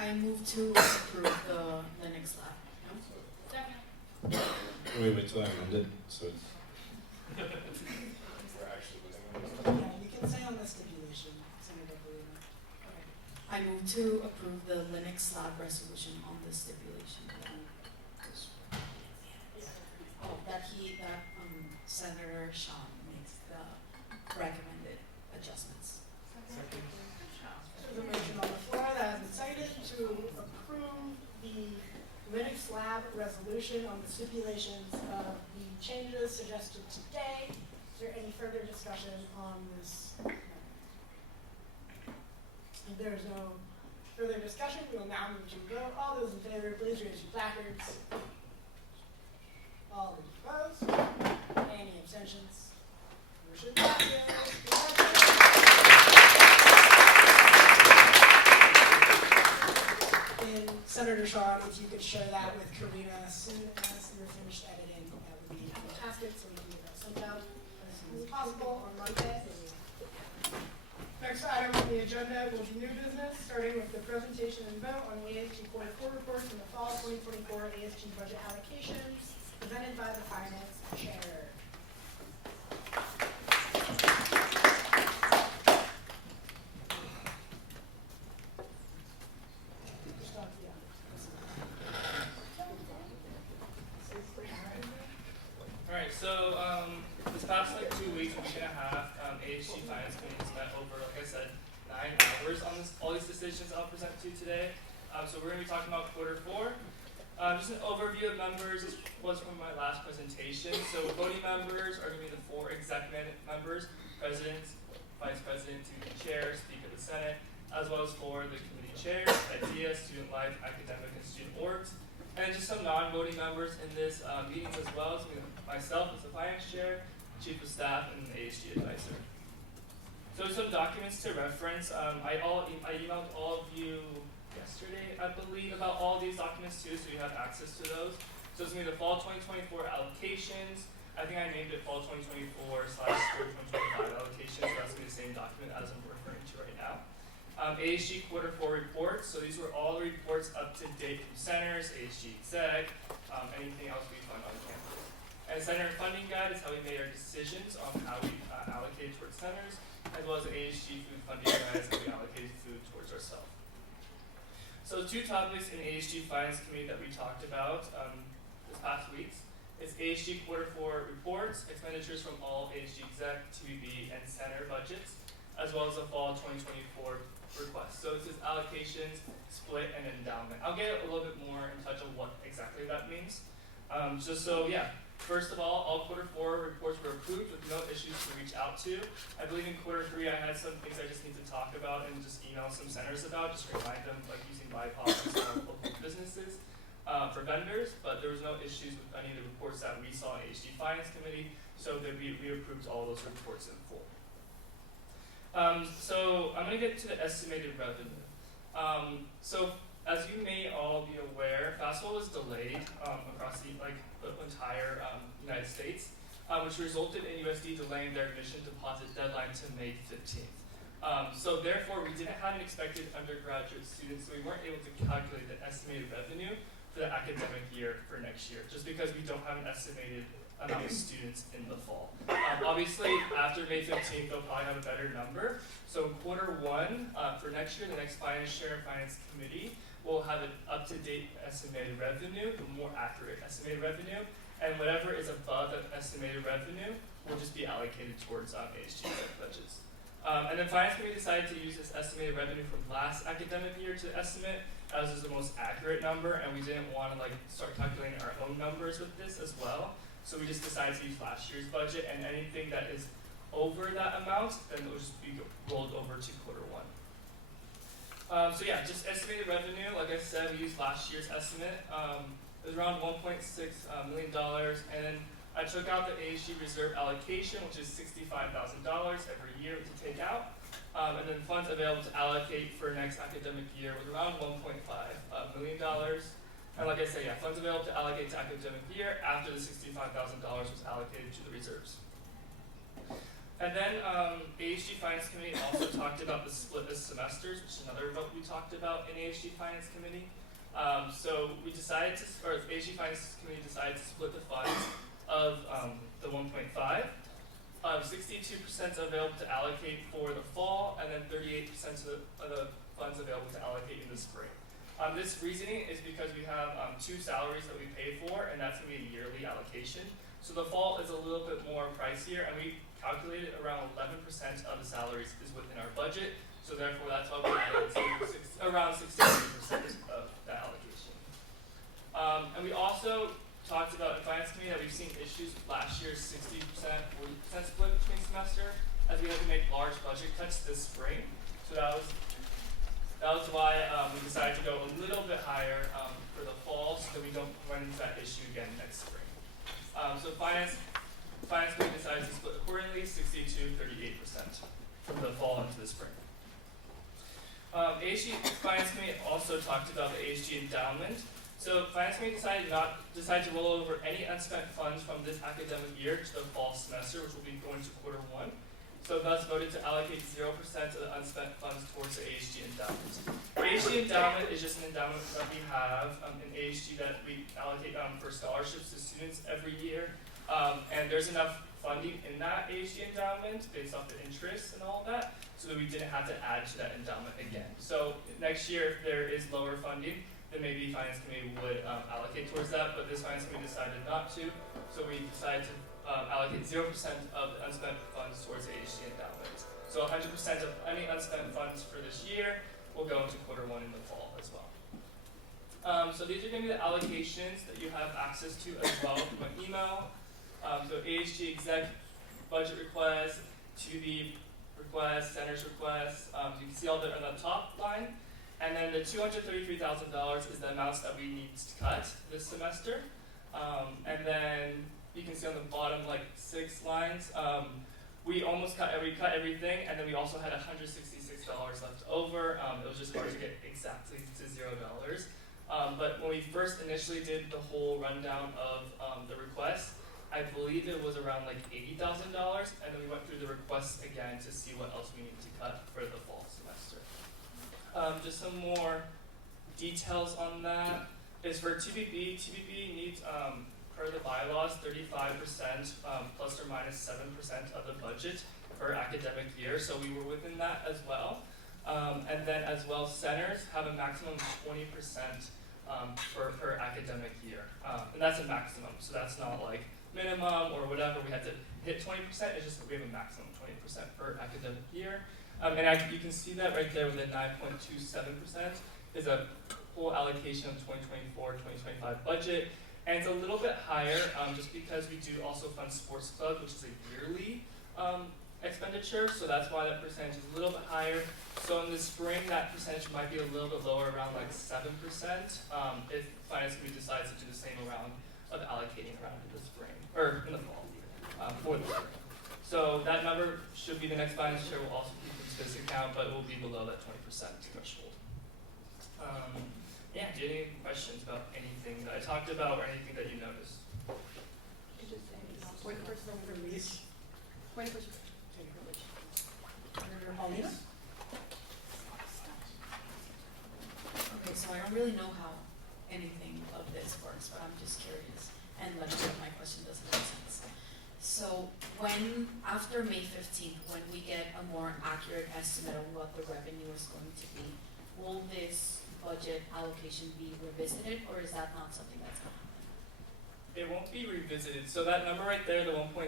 I move to approve the Linux lab. Wait till I amend it, so it's we're actually Yeah, you can say on the stipulation, Senator Paulino. I move to approve the Linux lab resolution on the stipulation. That Senator Sean makes the recommended adjustments. There's a motion on the floor that has been cited to approve the Linux lab resolution on the stipulations of the changes suggested today. Is there any further discussion on this? If there is no further discussion, we will now move to a vote. All those in favor, please raise your placards. All those opposed? Any abstentions? Motion passes. And Senator Shaw, if you could share that with Karina as soon as you're finished editing, that would be fantastic, so we can get that sent out as soon as possible on Monday. Next item on the agenda will be new business, starting with the presentation and vote on the ASG quarter four reports in the fall 2024 ASG budget allocations, presented by the finance chair. Alright, so this past like 2 weeks, week and a half, ASG Finance Committee has met over, like I said, 9 hours on all these decisions I'll present to you today. So we're going to be talking about quarter four. Just an overview of members. This was from my last presentation. So voting members are going to be the 4 exec members: president, vice president, committee chair, speaker of the Senate, as well as 4 the committee chairs: IDEA, student life, academic, and student orgs. And just some non-voting members in this meetings as well. So myself as the finance chair, chief of staff, and an ASG advisor. So some documents to reference. I emailed all of you yesterday, I believe, about all these documents too, so you have access to those. So it's going to be the fall 2024 allocations. I think I named it fall 2024/spring 2025 allocations, so that's going to be the same document as I'm referring to right now. ASG quarter four reports. So these were all the reports up to date from centers, ASG exec, anything else we fund on campus. And center funding guide is how we made our decisions on how we allocated towards centers, as well as the ASG food funding guide is how we allocated food towards ourselves. So 2 topics in ASG Finance Committee that we talked about this past weeks is ASG quarter four reports, expenditures from all ASG exec, TBB, and center budgets, as well as the fall 2024 requests. So this is allocations, split, and endowment. I'll get a little bit more in touch on what exactly that means. First of all quarter four reports were approved with no issues to reach out to. I believe in quarter 3 I had some things I just need to talk about and just email some centers about, just remind them, like using BIPOC and some local businesses for vendors, but there was no issues with any of the reports that we saw in ASG Finance Committee, so that we approved all those reports in full. So I'm going to get to the estimated revenue. So as you may all be aware, FAFSA was delayed across the entire United States, which resulted in USD delaying their admission deposit deadline to May 15th. So therefore, we didn't have an expected undergraduate student, so we weren't able to calculate the estimated revenue for the academic year for next year, just because we don't have an estimated amount of students in the fall. Obviously, after May 15th, they'll probably have a better number. So quarter one, for next year, the next finance chair and finance committee will have an up-to-date estimated revenue, the more accurate estimated revenue, and whatever is above that estimated revenue will just be allocated towards ASG budgets. And then finance committee decided to use this estimated revenue from last academic year to estimate, as is the most accurate number, and we didn't want to start calculating our own numbers with this as well. So we just decided to use last year's budget, and anything that is over that amount, then it will just be rolled over to quarter one. So yeah, just estimated revenue. Like I said, we used last year's estimate. It was around $1.6 million, and then I took out the ASG reserve allocation, which is $65,000 every year to take out, and then funds available to allocate for next academic year was around $1.5 million. And like I said, yeah, funds available to allocate to academic year after the $65,000 was allocated to the reserves. And then ASG Finance Committee also talked about the split of semesters, which is another vote we talked about in ASG Finance Committee. So we decided to, or ASG Finance Committee decided to split the funds of the 1.5. 62% available to allocate for the fall, and then 38% of the funds available to allocate in the spring. This reasoning is because we have two salaries that we pay for, and that's going to be a yearly allocation. So the fall is a little bit more pricier, and we calculated around 11% of the salaries is within our budget. So therefore, that's why we added around 63% of that allocation. And we also talked about in Finance Committee that we've seen issues with last year's 60%, 40% split between semester, as we had to make large budget cuts this spring. So that was why we decided to go a little bit higher for the fall, so that we don't run into that issue again next spring. So Finance Committee decided to split accordingly, 62, 38% from the fall into the spring. ASG Finance Committee also talked about the ASG endowment. So Finance Committee decided to roll over any unspent funds from this academic year to the fall semester, which will be going to quarter one. So thus voted to allocate 0% of the unspent funds towards the ASG endowment. ASG endowment is just an endowment that we have in ASG that we allocate for scholarships to students every year. And there's enough funding in that ASG endowment based off the interest and all of that, so that we didn't have to add to that endowment again. So next year, if there is lower funding, then maybe Finance Committee would allocate towards that, but this Finance Committee decided not to, so we decided to allocate 0% of the unspent funds towards the ASG endowment. So 100% of any unspent funds for this year will go into quarter one in the fall as well. So these are going to be the allocations that you have access to as well through my email. So ASG exec budget request, 2B request, centers request. You can see all that on the top line. And then the $233,000 is the amounts that we need to cut this semester. And then you can see on the bottom, 6 lines, we cut everything, and then we also had $166 left over. It was just hard to get exactly to $0. But when we first initially did the whole rundown of the request, I believe it was around $80,000, and then we went through the requests again to see what else we needed to cut for the fall semester. Just some more details on that is for TBB. TBB needs, per the bylaws, 35% plus or minus 7% of the budget per academic year, so we were within that as well. And then as well, centers have a maximum of 20% per academic year. And that's a maximum, so that's not minimum or whatever. We had to hit 20%, it's just that we have a maximum 20% per academic year. And you can see that right there with the 9.27% is a full allocation of 2024-2025 budget. And it's a little bit higher just because we do also fund sports club, which is a yearly expenditure, so that's why that percentage is a little bit higher. So in the spring, that percentage might be a little bit lower, around 7%, if Finance Committee decides to do the same round of allocating around in the spring, or in the fall, for the spring. So that number should be the next finance chair will also keep into this account, but it will be below that 20% threshold. Yeah, do you have any questions about anything that I talked about or anything that you noticed? Point of personal release. Point of personal release. Paulina? Okay, so I don't really know how anything of this works, but I'm just curious. And let me know if my question doesn't make sense. So when, after May 15th, when we get a more accurate estimate of what the revenue is going to be, will this budget allocation be revisited, or is that not something that's going to happen? It won't be revisited. So that number right there, the 1.6,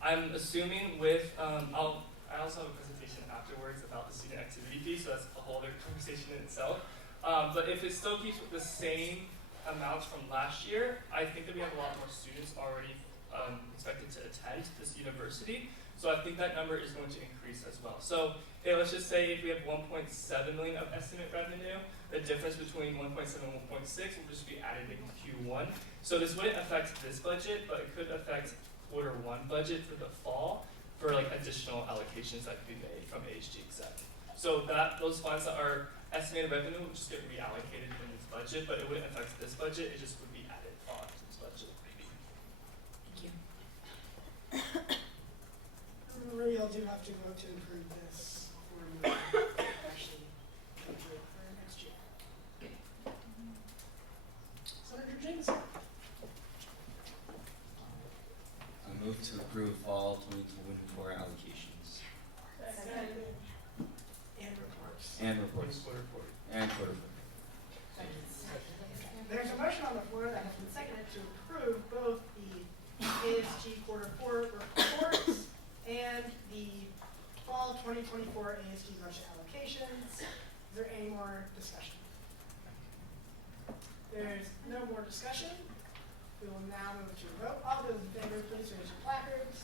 I'm assuming with, I also have a presentation afterwards about the student activity fee, so that's a whole other conversation in itself. But if it still keeps with the same amounts from last year, I think that we have a lot more students already expected to attend this university. So I think that number is going to increase as well. So let's just say if we have 1.7 million of estimate revenue, the difference between 1.7 and 1.6 will just be added in Q1. So this wouldn't affect this budget, but it could affect Q1 budget for the fall for like additional allocations that could be made from ASG Exec. So those funds that are estimated revenue will just get reallocated in this budget, but it wouldn't affect this budget. It just would be added on to this budget. Thank you. Remember, y'all do have to vote to approve this before you actually go through it for next year. Senator Jameson. I move to approve fall 2024 allocations. Second. And reports. And reports. And quarter report. There's a motion on the floor that has been seconded to approve both the ASG Q4 reports and the fall 2024 ASG budget allocations. Is there any more discussion? There's no more discussion. We will now move to a vote. All those in favor, please raise your placards.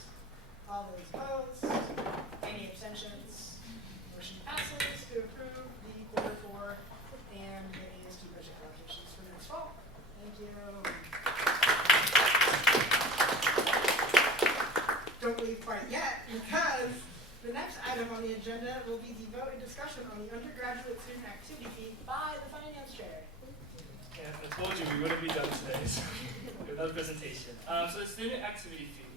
All those opposed? Any abstentions? Motion passes to approve the Q4 and the ASG budget allocations for next fall. Thank you. Don't leave quite yet, because the next item on the agenda will be the vote and discussion on the undergraduate student activity fee by the finance chair. Yeah, I told you we wouldn't be done today with our presentation. So the student activity fee.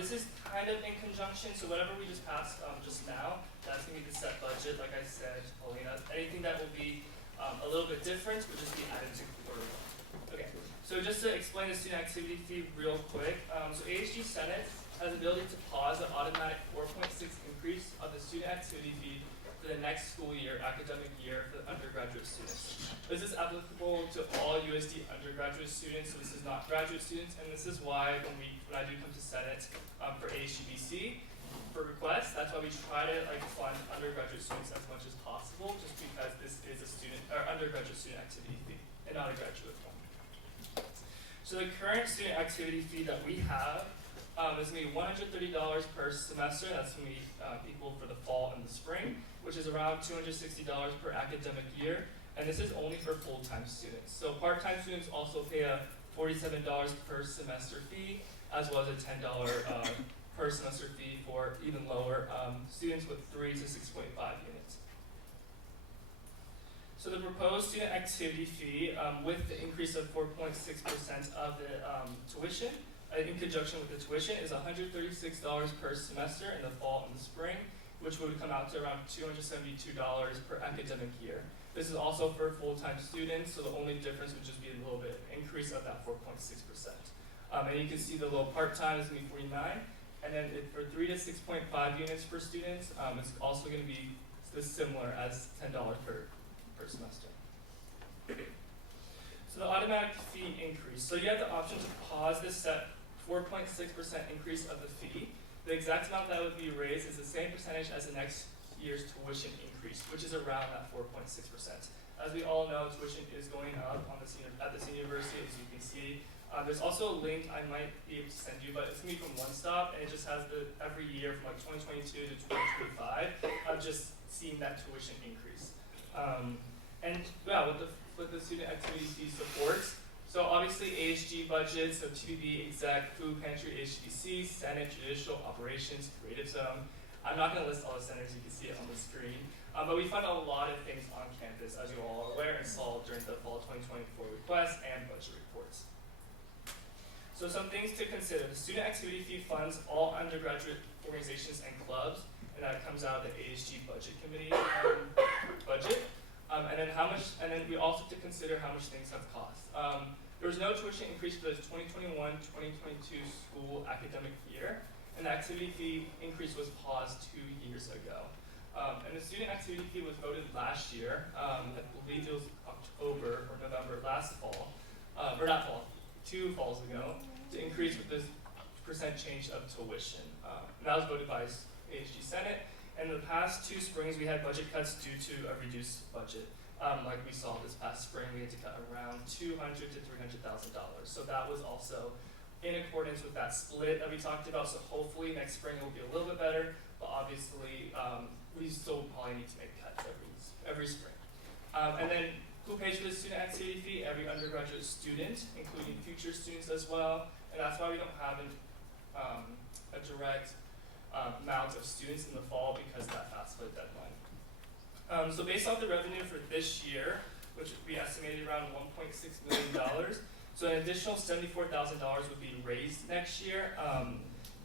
This is kind of in conjunction, so whatever we just passed just now, that's going to be the set budget, like I said, Paulina. Anything that will be a little bit different would just be added to Q1. Okay, so just to explain the student activity fee real quick. So ASG Senate has the ability to pause an automatic 4.6 increase of the student activity fee for the next school year, academic year, for the undergraduate students. This is applicable to all USD undergraduate students, so this is not graduate students, and this is why when I do come to Senate for ASGBC for requests, that's why we try to fund undergraduate students as much as possible, just because this is a student or undergraduate student activity fee and not a graduate one. So the current student activity fee that we have is going to be $130 per semester. That's going to be equal for the fall and the spring, which is around $260 per academic year. And this is only for full-time students. So part-time students also pay a $47 per semester fee, as well as a $10 per semester fee for even lower students with 3 to 6.5 units. So the proposed student activity fee, with the increase of 4.6% of the tuition, in conjunction with the tuition, is $136 per semester in the fall and the spring, which would come out to around $272 per academic year. This is also for full-time students, so the only difference would just be a little bit increase of that 4.6%. And you can see the low part-time is going to be 49, and then for 3 to 6.5 units per students, it's also going to be similar as $10 per semester. So the automatic fee increase. So you have the option to pause this set 4.6% increase of the fee. The exact amount that would be raised is the same percentage as the next year's tuition increase, which is around that 4.6%. As we all know, tuition is going up at this university, as you can see. There's also a link I might be able to send you, but it's going to be from One Stop, and it just has every year from 2022 to 2025 of just seeing that tuition increase. And yeah, with the student activity fee supports. So obviously ASG budgets, so TBB, Exec, Food Pantry, HBC, Senate, Judicial, Operations, Creative Zone. I'm not going to list all the centers, you can see it on the screen. But we fund a lot of things on campus, as you all are aware and saw during the fall 2024 requests and budget reports. So some things to consider. The student activity fee funds all undergraduate organizations and clubs, and that comes out of the ASG budget committee budget. And then we also have to consider how much things have cost. There was no tuition increase for the 2021-2022 school academic year, and the activity fee increase was paused 2 years ago. And the student activity fee was voted last year, I believe it was October or November last fall, or not fall, 2 falls ago, to increase with this percent change of tuition. And that was voted by ASG Senate. And in the past 2 springs, we had budget cuts due to a reduced budget. Like we saw this past spring, we had to cut around $200,000 to $300,000. So that was also in accordance with that split that we talked about. So hopefully next spring it will be a little bit better, but obviously we still probably need to make cuts every spring. And then who pays for the student activity fee? Every undergraduate student, including future students as well. And that's why we don't have a direct amount of students in the fall, because of that FAFSA deadline. So based off the revenue for this year, which we estimated around $1.6 million, so an additional $74,000 would be raised next year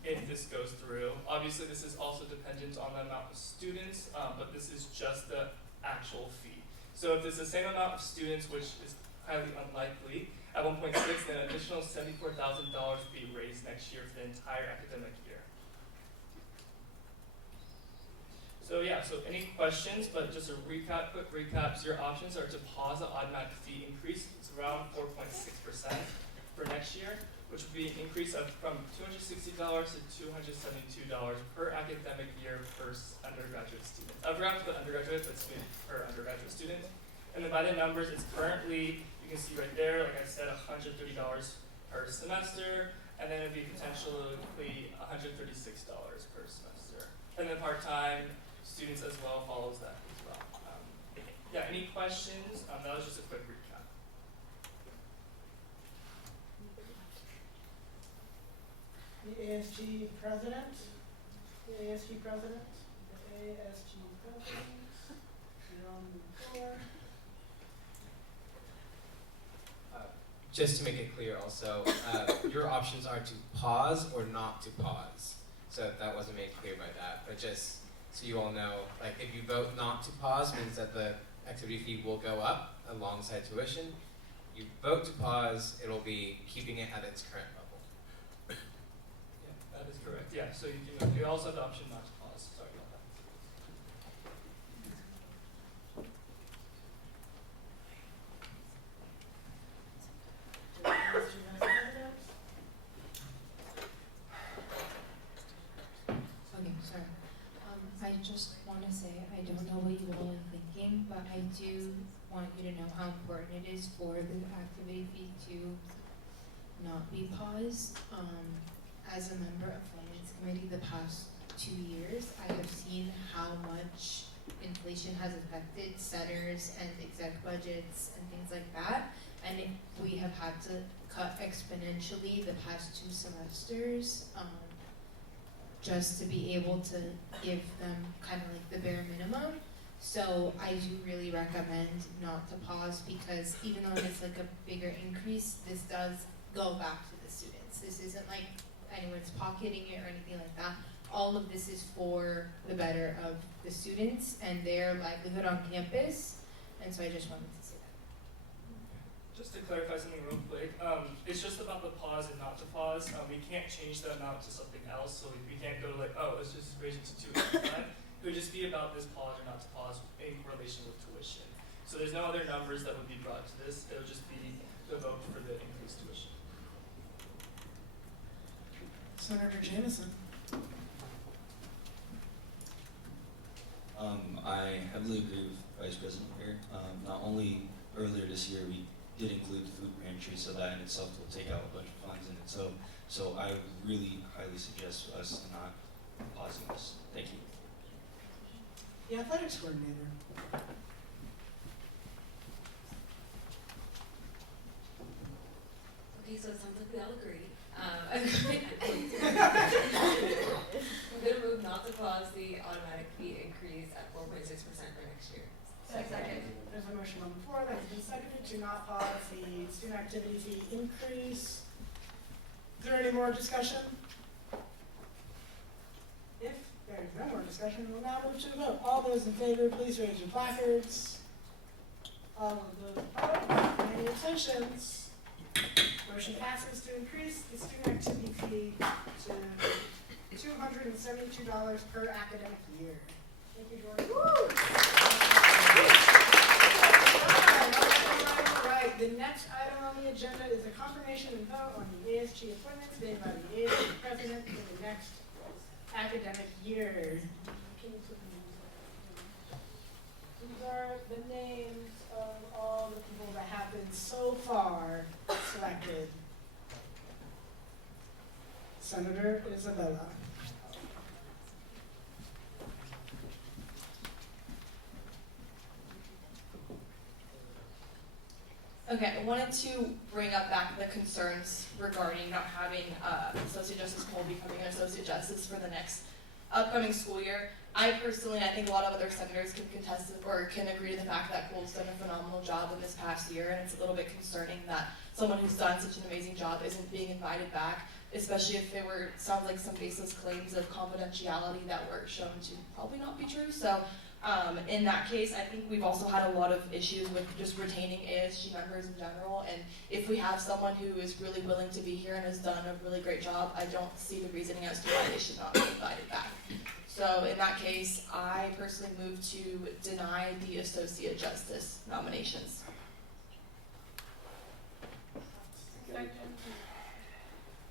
if this goes through. Obviously, this is also dependent on the amount of students, but this is just the actual fee. So if it's the same amount of students, which is highly unlikely, at 1.6, then an additional $74,000 would be raised next year for the entire academic year. So yeah, so any questions, but just a recap, quick recap. So your options are to pause the automatic fee increase. It's around 4.6% for next year, which would be an increase of from $260 to $272 per academic year per undergraduate student. I forgot to put undergraduate, but it's per undergraduate student. And then by the numbers, it's currently, you can see right there, like I said, $130 per semester, and then it'd be potentially $136 per semester. And then part-time students as well follows that as well. Yeah, any questions? That was just a quick recap. The ASG president, the ASG president, the ASG president, you're on the floor. Just to make it clear also, your options are to pause or not to pause. So if that wasn't made clear by that, but just so you all know, like if you vote not to pause, means that the activity fee will go up alongside tuition. You vote to pause, it'll be keeping it at its current level. Yeah, that is correct. Yeah, so you also have the option not to pause. Sorry about that. Okay, sorry. I just want to say, I don't know what you all are thinking, but I do want you to know how important it is for the activity fee to not be paused. As a member of Finance Committee the past 2 years, I have seen how much inflation has affected centers and exec budgets and things like that. And if we have had to cut exponentially the past 2 semesters, just to be able to give them kind of like the bare minimum. So I do really recommend not to pause, because even though it's like a bigger increase, this does go back to the students. This isn't like anyone's pocketing it or anything like that. All of this is for the better of the students and their livelihood on campus. And so I just wanted to say that. Just to clarify something real quick, it's just about the pause and not to pause. We can't change the amount to something else, so we can't go like, oh, let's just raise it to 285. It would just be about this pause or not to pause in correlation with tuition. So there's no other numbers that would be brought to this. It would just be the vote for the increased tuition. Senator Jameson. I heavily agree with Vice President here. Not only earlier this year we did include the food pantry, so that in itself will take out a bunch of funds in it. So I really highly suggest us not pausing this. Thank you. The athletics coordinator. Okay, so it sounds like we all agree. I'm going to move not to pause the automatic fee increase at 4.6% for next year. Second. There's a motion on the floor that has been seconded to not pause the student activity fee increase. Is there any more discussion? If there is no more discussion, we'll now move to the vote. All those in favor, please raise your placards. All of those opposed, any abstentions? Motion passes to increase the student activity fee to $272 per academic year. Thank you, Jordan. All right. The next item on the agenda is a confirmation and vote on the ASG appointments made by the ASG president for the next academic year. These are the names of all the people that have been so far selected. Senator Isabella. Okay, I wanted to bring up back the concerns regarding not having Associate Justice Cole becoming an Associate Justice for the next upcoming school year. I personally, and I think a lot of other senators can contest or can agree to the fact that Cole's done a phenomenal job in this past year, and it's a little bit concerning that someone who's done such an amazing job isn't being invited back, especially if there were, sounds like some baseless claims of confidentiality that were shown to probably not be true. So in that case, I think we've also had a lot of issues with just retaining ASG members in general, and if we have someone who is really willing to be here and has done a really great job, I don't see the reasoning as to why they should not be invited back. So in that case, I personally move to deny the Associate Justice nominations.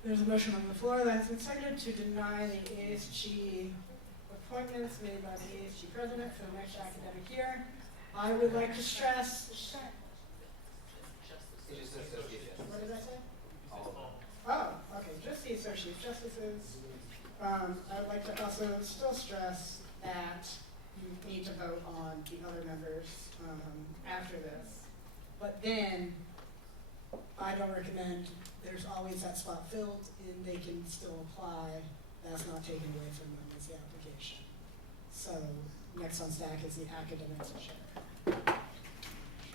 There's a motion on the floor that has been seconded to deny the ASG appointments made by the ASG president for the next academic year. I would like to stress. What did I say? Oh, okay, just the associate justices. I would like to also still stress that you need to vote on the other members after this. But then, I don't recommend, there's always that spot filled and they can still apply. That's not taken away from them as the application. So, next on stack is the academic chair.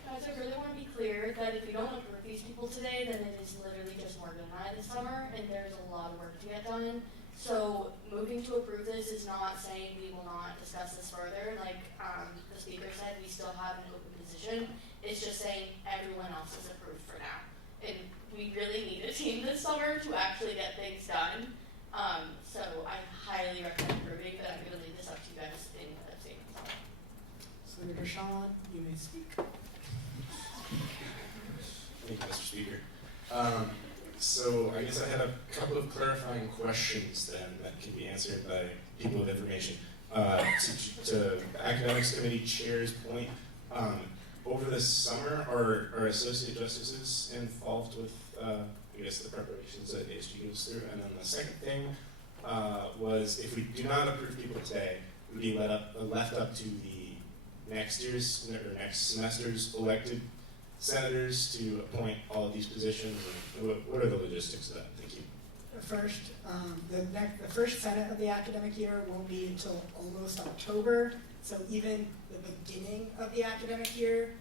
Guys, I really want to be clear that if we don't approve these people today, then it is literally just Morgan and I this summer, and there's a lot of work to get done. So moving to approve this is not saying we will not discuss this further. Like the speaker said, we still have an open position. It's just saying everyone else is approved for now. And we really need a team this summer to actually get things done. So I highly recommend approving, but I'm going to leave this up to you guys in the statement. Senator Sean, you may speak. Thank you, Mr. Speaker. So I guess I had a couple of clarifying questions then that can be answered by people with information. To Academics Committee Chair's point, over the summer, are associate justices involved with, I guess, the preparations that ASG goes through? And then the second thing was, if we do not approve people today, it would be left up to the next year's or next semester's elected senators to appoint all of these positions. And what are the logistics of that? Thank you. The first Senate of the academic year won't be until almost October. So even the beginning of the academic year,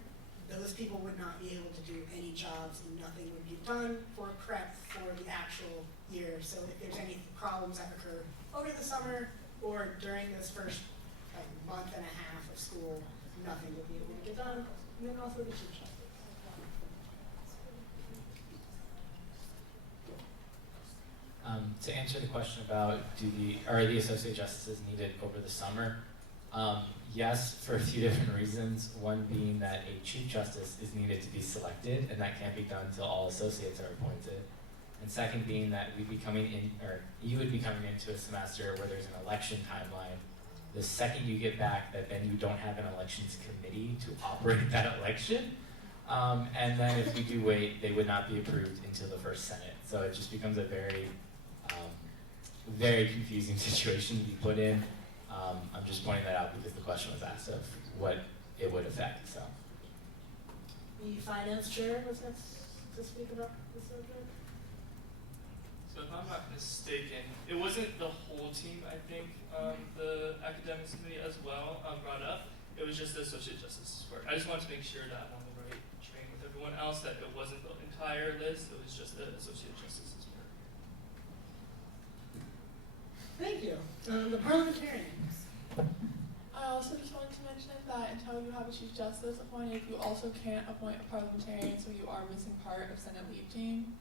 those people would not be able to do any jobs and nothing would be done for prep for the actual year. So if there's any problems that occur over the summer or during this first month and a half of school, nothing will be able to get done. And then also the Chief Justice. To answer the question about are the associate justices needed over the summer? Yes, for a few different reasons. One being that a chief justice is needed to be selected, and that can't be done until all associates are appointed. And second being that you would be coming into a semester where there's an election timeline. The second you get back, that then you don't have an elections committee to operate that election. And then if you do wait, they would not be approved until the first Senate. So it just becomes a very confusing situation to be put in. I'm just pointing that out because the question was asked of what it would affect. So. The finance chair was next to speak about this subject. So if I'm not mistaken, it wasn't the whole team, I think, the academics committee as well brought up. It was just the associate justices part. I just wanted to make sure that I'm on the right train with everyone else, that it wasn't the entire list, it was just the associate justices part. Thank you. The parliamentarians. I also just wanted to mention that until you have a Chief Justice appointed, you also can't appoint a parliamentarian, so you are missing part of Senate lead team.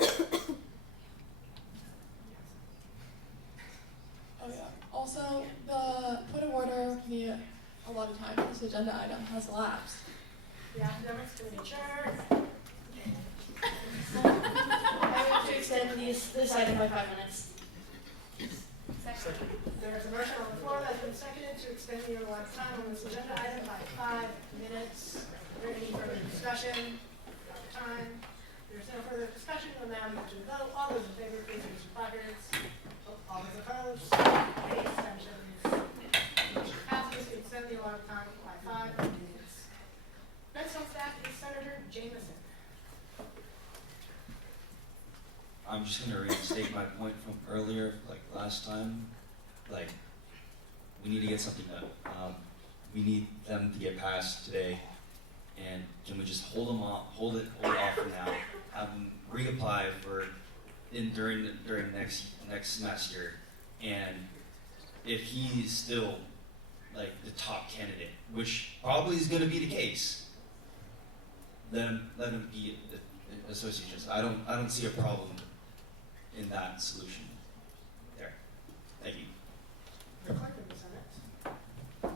Oh yeah. Also, the point of order, the allotted time for this agenda item has elapsed. The academics committee chair. I move to extend this item by 5 minutes. There's a motion on the floor that's been seconded to extend the allotted time on this agenda item by 5 minutes. Is there any further discussion about the time? There's no further discussion. We'll now move to the vote. All those in favor, please raise your placards. All those opposed? Any abstentions? Motion passes to extend the allotted time by 5 minutes. Next on staff is Senator Jameson. I'm just gonna reinstate my point from earlier, like last time, like, we need to get something done. We need them to get passed today, and can we just hold it off for now, have them reapply during next semester, and if he's still like the top candidate, which probably is gonna be the case, let him be the associate justice. I don't see a problem in that solution there. Thank you. The clerk of the Senate.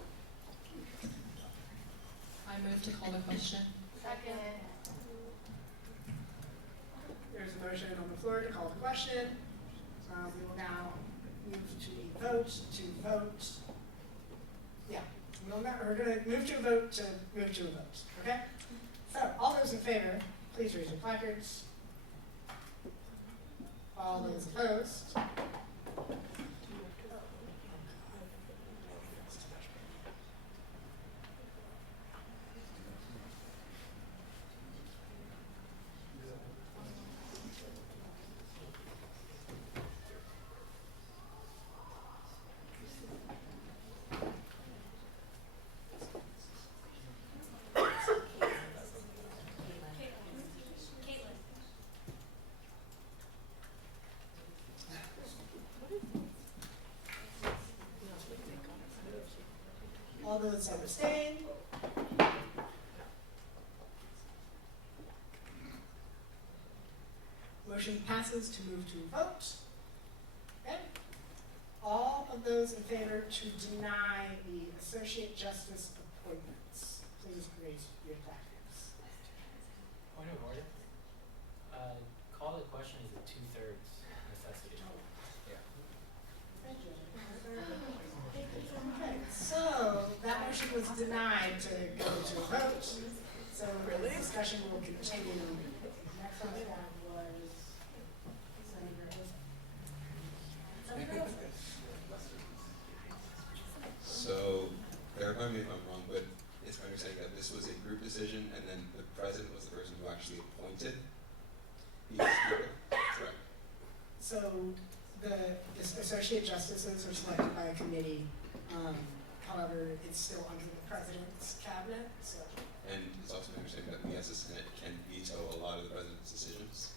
I move to call the question. Second. There's a motion on the floor to call the question. We will now move to a vote Yeah, we're going to move to a vote okay? So, all those in favor, please raise your placards. All those opposed? All those abstain? Motion passes to move to a vote. Okay. All of those in favor to deny the associate justice appointments, please raise your placards. Point of order. Call the question is a 2/3 necessity. Yeah. Thank you. Okay, so that motion was denied to go to a vote. So the discussion will continue. Next on staff was Senator Joseph. So, verify me if I'm wrong, but it's my understanding that this was a group decision and then the president was the person who actually appointed the speaker, correct? So the associate justices are selected by a committee. However, it's still under the president's cabinet, so. And it's also my understanding that we as a Senate can veto a lot of the president's decisions,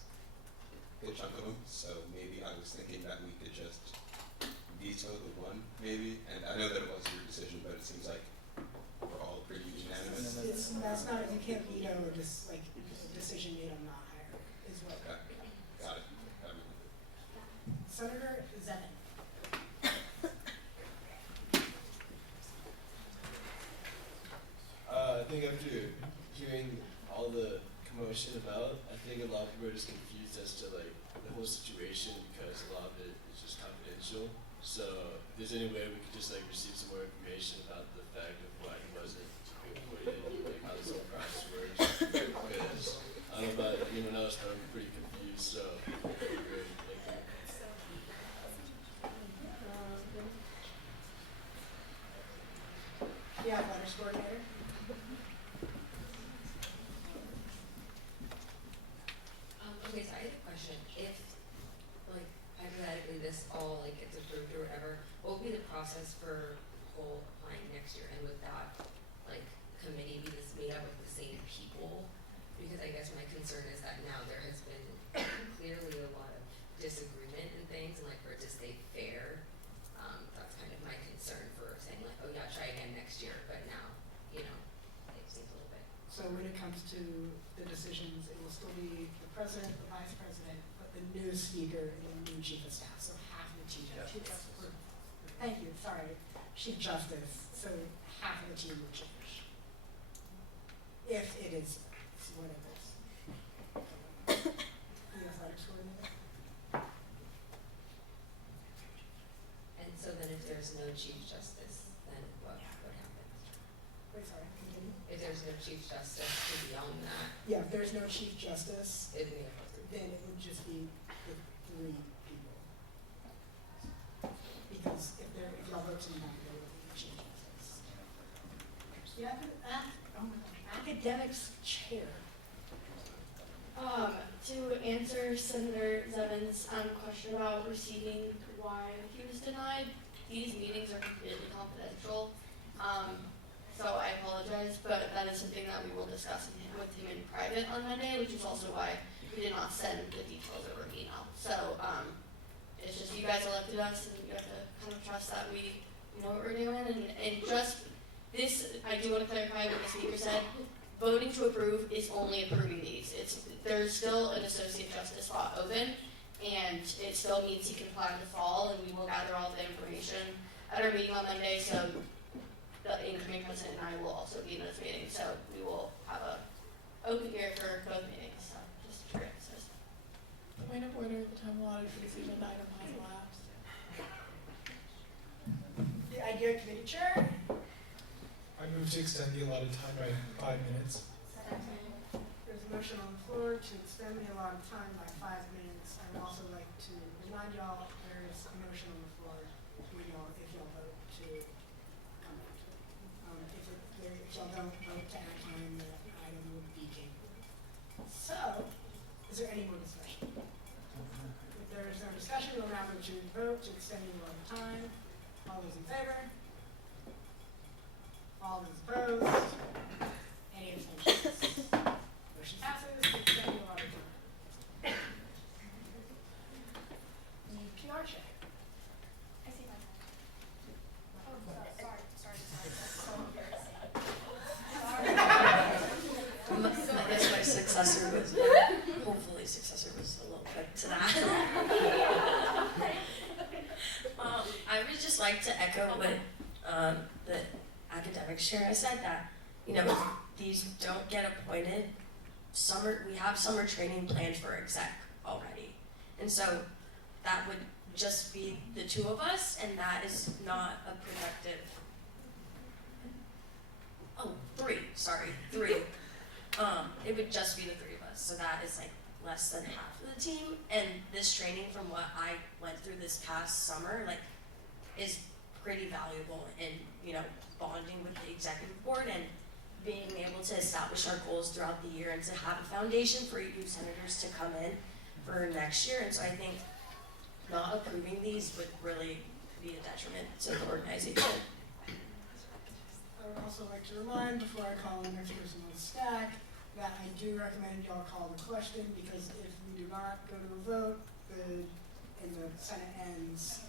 a good chunk of them, so maybe I was thinking that we could just veto the one, maybe, and I know that it was your decision, but it seems like we're all pretty unanimous. That's not, you can't veto a decision made on not hire, is what. Okay, got it. Senator Zevin. I think after hearing all the commotion about, I think a lot of people are just confused as to like the whole situation because a lot of it is just confidential. So if there's any way we could just like receive some more information about the fact of why he wasn't appointed, like how this whole process works. Because I don't know about anyone else, but I'm pretty confused. So that'd be great. Thank you. Yeah, letters coordinator. Okay, so I had a question. If, like, hypothetically this all, like, gets approved or whatever, what would be the process for whole applying next year? And would that, like, committee be this made up of the same people? Because I guess my concern is that now there has been clearly a lot of disagreement in things, and, like, for it to stay fair, that's kind of my concern for saying, like, oh yeah, try again next year, but now, you know, it seems a little bit. So when it comes to the decisions, it will still be the president, the vice president, the new speaker and the new chief of staff, so half of the chief justice. Thank you, sorry, chief justice, so half of the team will change. If it is what it is. The athletics coordinator. And so then if there's no chief justice, then what happens? Wait, sorry, continue. If there's no chief justice to be on that, Yeah, if there's no chief justice, it'd be able to. then it would just be the 3 people. Because if y'all vote to not, there would be chief justice. Yeah, oh my gosh, academics chair. To answer Senator Zevin's question about receiving why he was denied, these meetings are completely confidential. So I apologize, but that is something that we will discuss with him in private on Monday, which is also why we did not send the details over email. So it's just you guys elected us, and you have to kind of trust that we know what we're doing. And just this, I do want to clarify what the speaker said. Voting to approve is only approving these. There's still an associate justice spot open, and it still needs to comply in the fall, and we will gather all the information at our meeting on Monday. So the incoming president and I will also be in this meeting, so we will have a open ear for both meetings. So just for emphasis. Point of order, the time allotted for this agenda item has elapsed. The idea committee chair. I move to extend the allotted time by 5 minutes. There's a motion on the floor to extend the allotted time by 5 minutes. I would also like to remind y'all there is a motion on the floor. If y'all vote to come back to it. If y'all don't vote to act on the item, will be tabled. So, is there any more discussion? If there is no discussion, we'll now go to vote to extend the allotted time. All those in favor? All those opposed? Any abstentions? Motion passes. Extend the allotted time. The PR check. I see my hand. Oh, sorry. That's so embarrassing. I guess my successor was, hopefully successor was a little quick to that. I would just like to echo what the academics chair has said, that, these don't get appointed. We have summer training planned for exec already. And so that would just be the 2 of us, and that is not a productive, 3. It would just be the 3 of us, so that is like less than half of the team. And this training, from what I went through this past summer, is pretty valuable in, bonding with the executive board and being able to establish our goals throughout the year and to have a foundation for you senators to come in for next year. And so I think not approving these would really be a detriment to the organization. I would also like to remind, before I call the next person on the stack, that I do recommend y'all call the question, because if we do not go to a vote, and the Senate ends,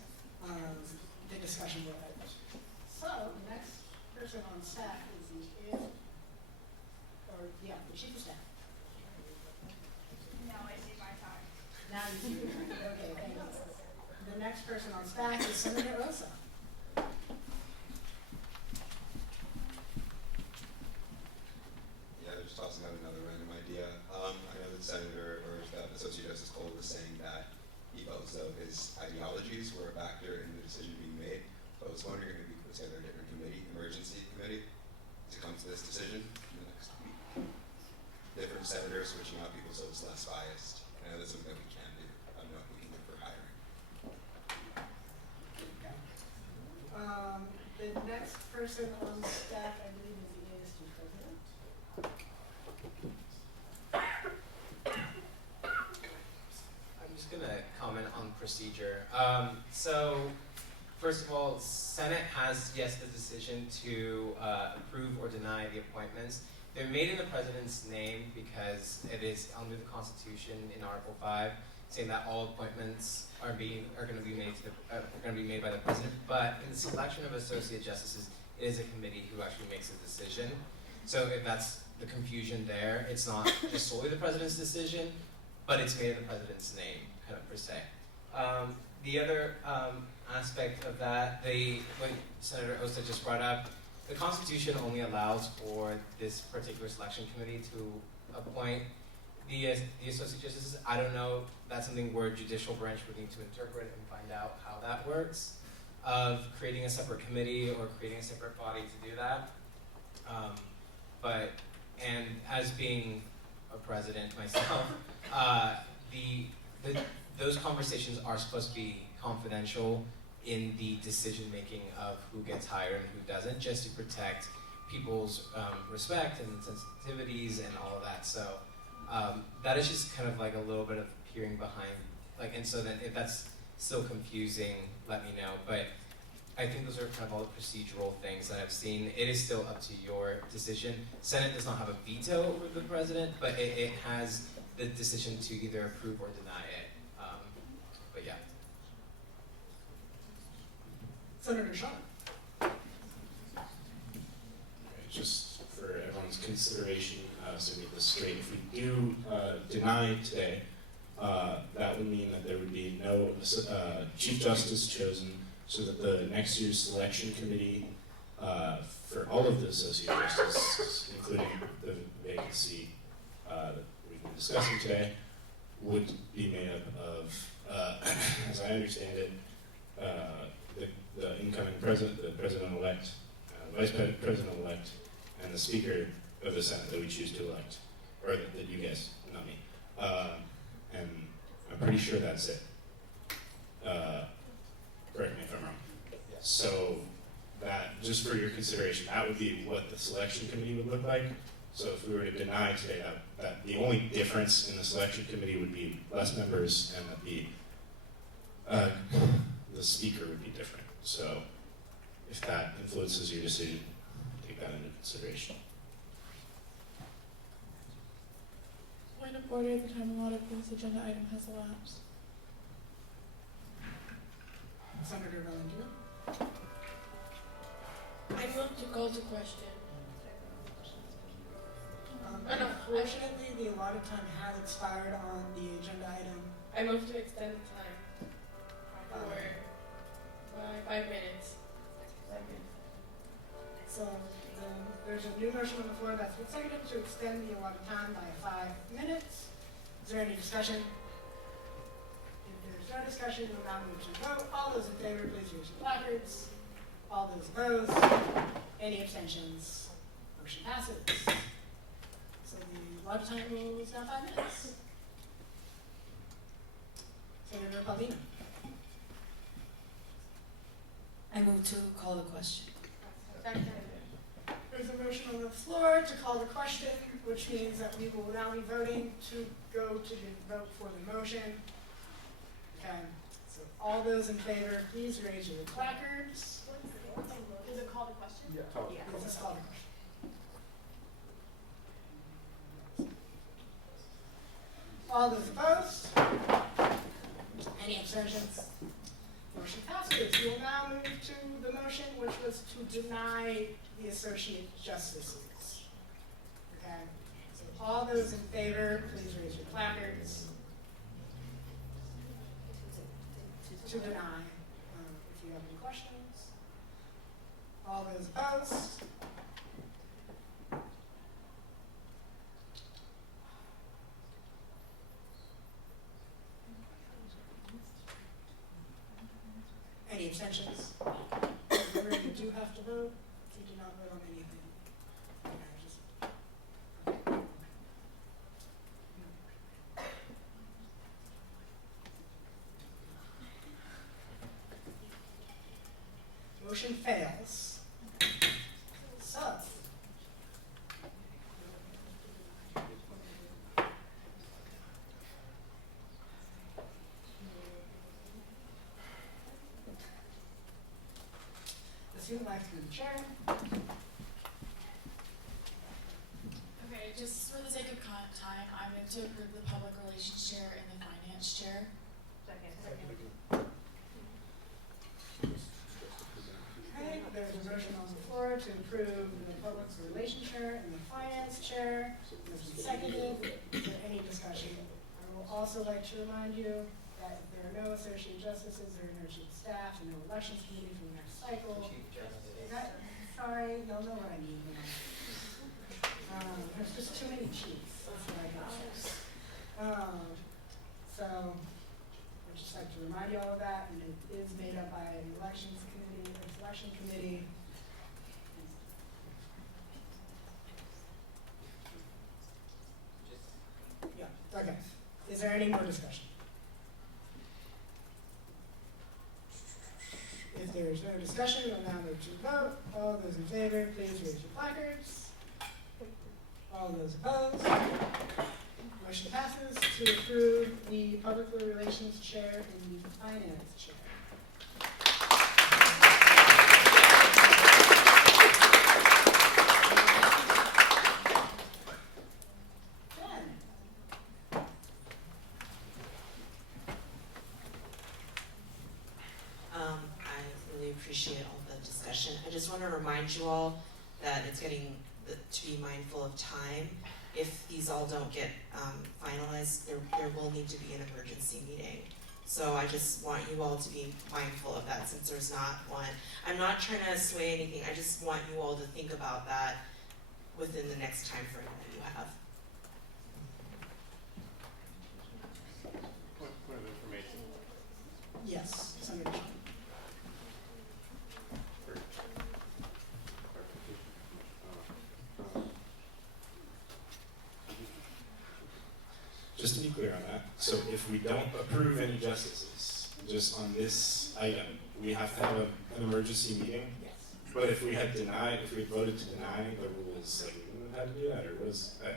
the discussion will end. So, the next person on staff is the chief of staff. Now I see my time. Now you see your time. Okay, thank you. The next person on staff is Senator Osa. Yeah, they're just tossing out another random idea. I know that Senator, or that Associate Justice Cole was saying that he felt as though his ideologies were a factor in the decision being made. But I was wondering if we put together a different committee, emergency committee, to come to this decision in the next week. Different senators switching out people so it's less biased. I know that's something that we can do. I don't know if we can do for hiring. The next person on staff, I believe, is the ASG president. I'm just gonna comment on procedure. So, first of all, Senate has, yes, the decision to approve or deny the appointments. They're made in the president's name because it is under the Constitution in Article 5, saying that all appointments are going to be made by the president. But in the selection of associate justices, it is a committee who actually makes a decision. So if that's the confusion there, it's not just solely the president's decision, but it's made in the president's name. kind of per se. The other aspect of that, what Senator Osta just brought up, the Constitution only allows for this particular selection committee to appoint the associate justices. I don't know, that's something where judicial branch would need to interpret and find out how that works, of creating a separate committee or creating a separate body to do that. And as being a president myself, those conversations are supposed to be confidential in the decision making of who gets hired and who doesn't, just to protect people's respect and sensitivities and all of that. So that is just kind of like a little bit of peering behind, and so then if that's still confusing, let me know. But I think those are kind of all the procedural things that I've seen. It is still up to your decision. Senate does not have a veto over the president, but it has the decision to either approve or deny it. But yeah. Senator Shaw. Just for everyone's consideration, so we get this straight, if we do deny today, that would mean that there would be no Chief Justice chosen, so that the next year's selection committee for all of the associate justices, including the vacancy that we've been discussing today, would be made up of, as I understand it, the incoming president, the president-elect, vice president-elect, and the Speaker of the Senate that we choose to elect, or that you guys, not me. And I'm pretty sure that's it. Correct me if I'm wrong. So that, just for your consideration, that would be what the selection committee would look like. So if we were to deny today, that the only difference in the selection committee would be less members, and that the speaker would be different. So if that influences your decision, take that into consideration. Point of order, the time allotted for this agenda item has elapsed. Senator Valentino. I move to call to question. Unfortunately, the allotted time has expired on the agenda item. I move to extend the time by 5 minutes. So there's a new motion on the floor that's been seconded to extend the allotted time by 5 minutes. Is there any discussion? If there's no discussion, we'll now move to the vote. All those in favor, please use your placards. All those opposed? Any abstentions? Motion passes. So the allotted time is now 5 minutes. Senator Palvino. I move to call the question. There's a motion on the floor to call the question, which means that we will now be voting to go to the vote for the motion. Okay, so all those in favor, please raise your placards. Is it called a question? Yeah. This is called a question. All those opposed? Any abstentions? Motion passes. We will now move to the motion, which was to deny the associate justices. Okay, so all those in favor, please raise your placards. To deny. If you have any questions. All those opposed? Any abstentions? Remember, you do have to vote. You do not vote on anything. Motion fails. So, the student life through the chair. Okay, just for the sake of time, I move to approve the public relations chair and the finance chair. Okay, there's a motion on the floor to approve the public relations chair and the finance chair. Motion seconded. Is there any discussion? I will also like to remind you that if there are no associate justices, there are no chief of staff, and no elections committee for the next cycle. Sorry, y'all know what I mean now. There's just too many chiefs, that's what I got. So, I'd just like to remind you all of that, and it is made up by an elections committee, or selection committee. Yeah, okay. Is there any more discussion? If there is no discussion, we'll now move to the vote. All those in favor, please raise your placards. All those opposed? Motion passes to approve the Public Relations Chair and the Finance Chair. I really appreciate all the discussion. I just want to remind you all that it's getting to be mindful of time. If these all don't get finalized, there will need to be an emergency meeting. So I just want you all to be mindful of that since there's not one. I'm not trying to sway anything. I just want you all to think about that within the next time frame that you have. Point of information. Yes, Senator Shaw. Just to be clear on that, so if we don't approve any justices, just on this item, we have to have an emergency meeting? Yes. But if we had voted to deny the rules, like, we wouldn't have had to do that, or was that?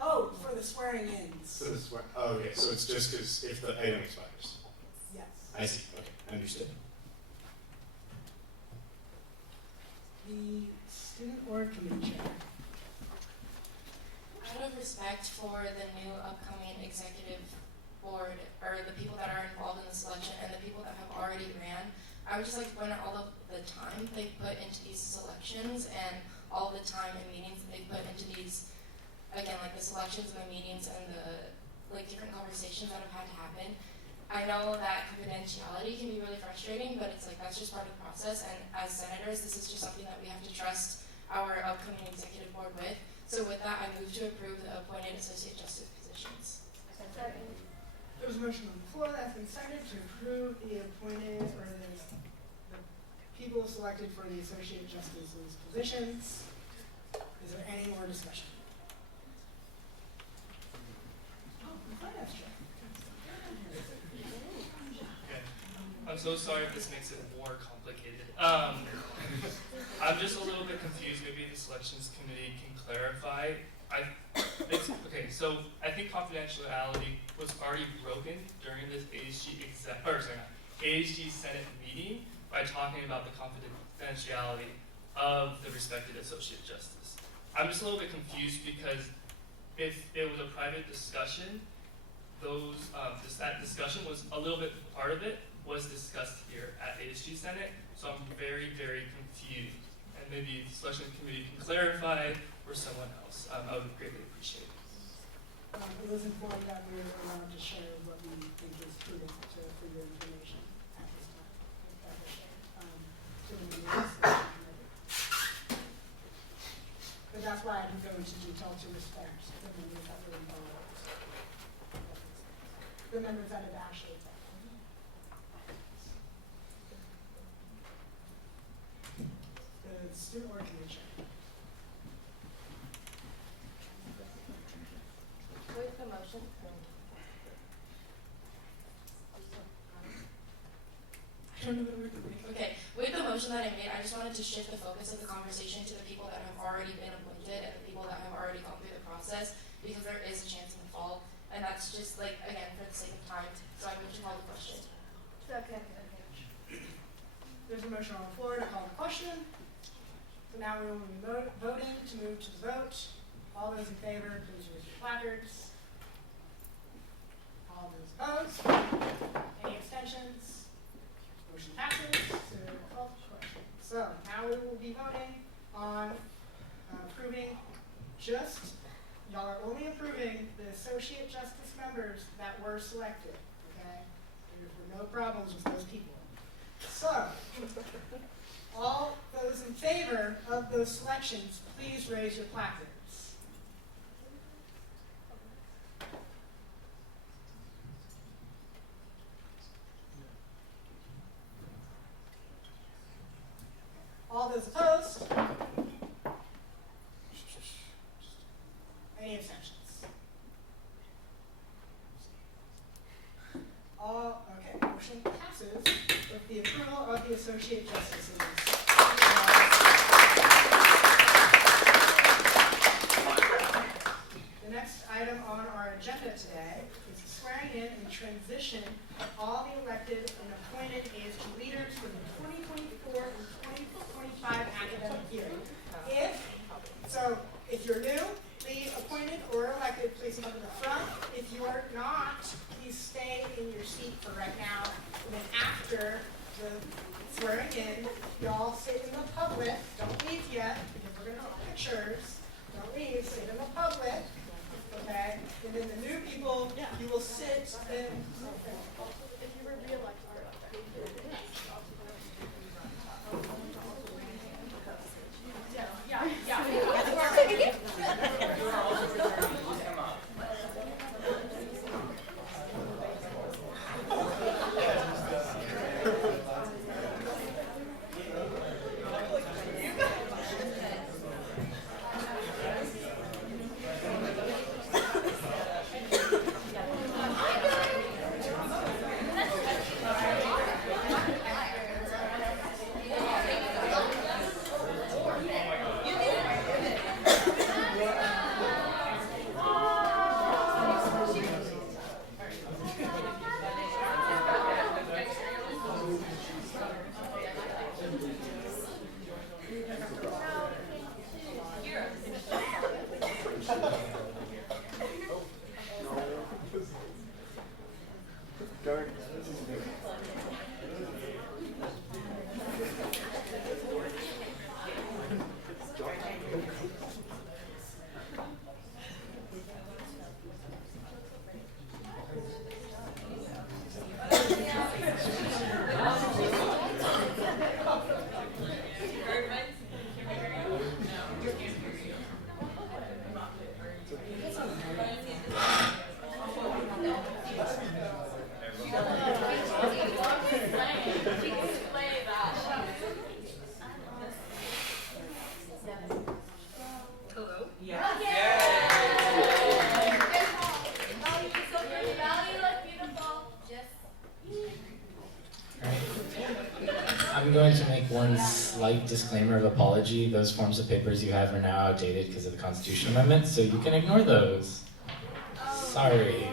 Oh, for the swearing-ins. Oh, okay, so it's just because if the item expires? Yes. I see, okay, understood. The Student Org Committee Chair. Out of respect for the new upcoming executive board, or the people that are involved in the selection and the people that have already ran, I would just like to point out all of the time they put into these selections and all the time and meetings that they put into these, again, like the selections and the meetings and the like different conversations that have had to happen. I know that confidentiality can be really frustrating, but it's like that's just part of the process, and as senators, this is just something that we have to trust our upcoming executive board with. So with that, I move to approve the appointed associate justice positions. There's a motion on the floor that's been seconded to approve the appointed, or the people selected for the associate justices positions. Is there any more discussion? Oh, the finance chair. Okay. I'm so sorry if this makes it more complicated. I'm just a little bit confused. Maybe the selections committee can clarify. Okay, so I think confidentiality was already broken during this ASG Senate meeting by talking about the confidentiality of the respected associate justice. I'm just a little bit confused because if it was a private discussion, that discussion was a little bit, part of it was discussed here at ASG Senate, so I'm very, very confused. And maybe the selection committee can clarify, or someone else. I would greatly appreciate it. It was informed that we were allowed to share what we think is prudent for your information at this time. If that was shared to the members. But that's why I didn't go into detail to respect the members that were involved. The members that had actually affected. The student org committee chair. With the motion. I don't know what we're doing. Okay, with the motion that I made, I just wanted to shift the focus of the conversation to the people that have already been appointed and the people that have already gone through the process, because there is a chance in the fall, and that's just like, again, for the sake of time, so I move to call the question. Second. There's a motion on the floor to call the question. So now we will be voting to move to the vote. All those in favor, please raise your placards. All those opposed? Any abstentions? Motion passes to call the question. So now we will be voting on approving y'all are only approving this associate justice members that were selected, okay? There were no problems with those people. So, all those in favor of those selections, please raise your placards. All those opposed? Any abstentions? Okay, motion passes with the approval of the associate justices. The next item on our agenda today is swearing in and transition of all the elected and appointed ASG leaders for the 2024 and 2025 academic year. If you're newly appointed or elected, please come to the front. If you are not, please stay in your seat for right now. And then after the swearing in, y'all sit in the public. Don't leave yet, because we're going to take pictures. Don't leave, sit in the public. Okay? And then the new people, you will sit in. If you were reelected. I'm going to make one slight disclaimer of apology. Those forms of papers you have are now outdated because of the Constitution Amendment, so you can ignore those. Sorry.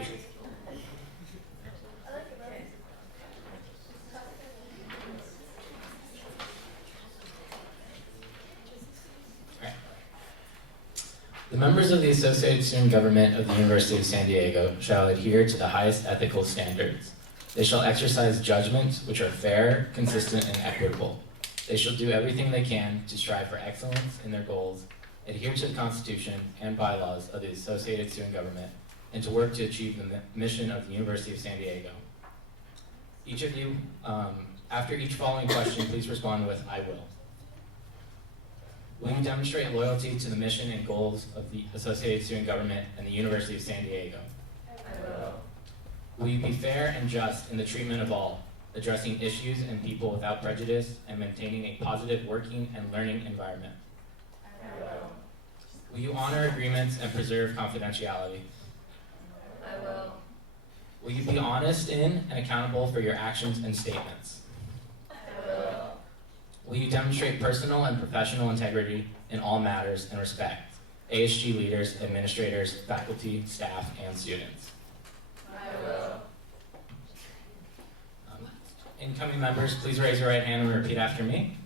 The members of the Associated Student Government of the University of San Diego shall adhere to the highest ethical standards. They shall exercise judgments which are fair, consistent, and equitable. They shall do everything they can to strive for excellence in their goals, adhere to the Constitution and bylaws of the Associated Student Government, and to work to achieve the mission of the University of San Diego. Each of you, after each following question, please respond with, "I will." Will you demonstrate loyalty to the mission and goals of the Associated Student Government and the University of San Diego? I will. Will you be fair and just in the treatment of all, addressing issues and people without prejudice and maintaining a positive working and learning environment? I will. Will you honor agreements and preserve confidentiality? I will. Will you be honest in and accountable for your actions and statements? I will. Will you demonstrate personal and professional integrity in all matters and respect ASG leaders, administrators, faculty, staff, and students? I will. Incoming members, please raise your right hand and repeat after me.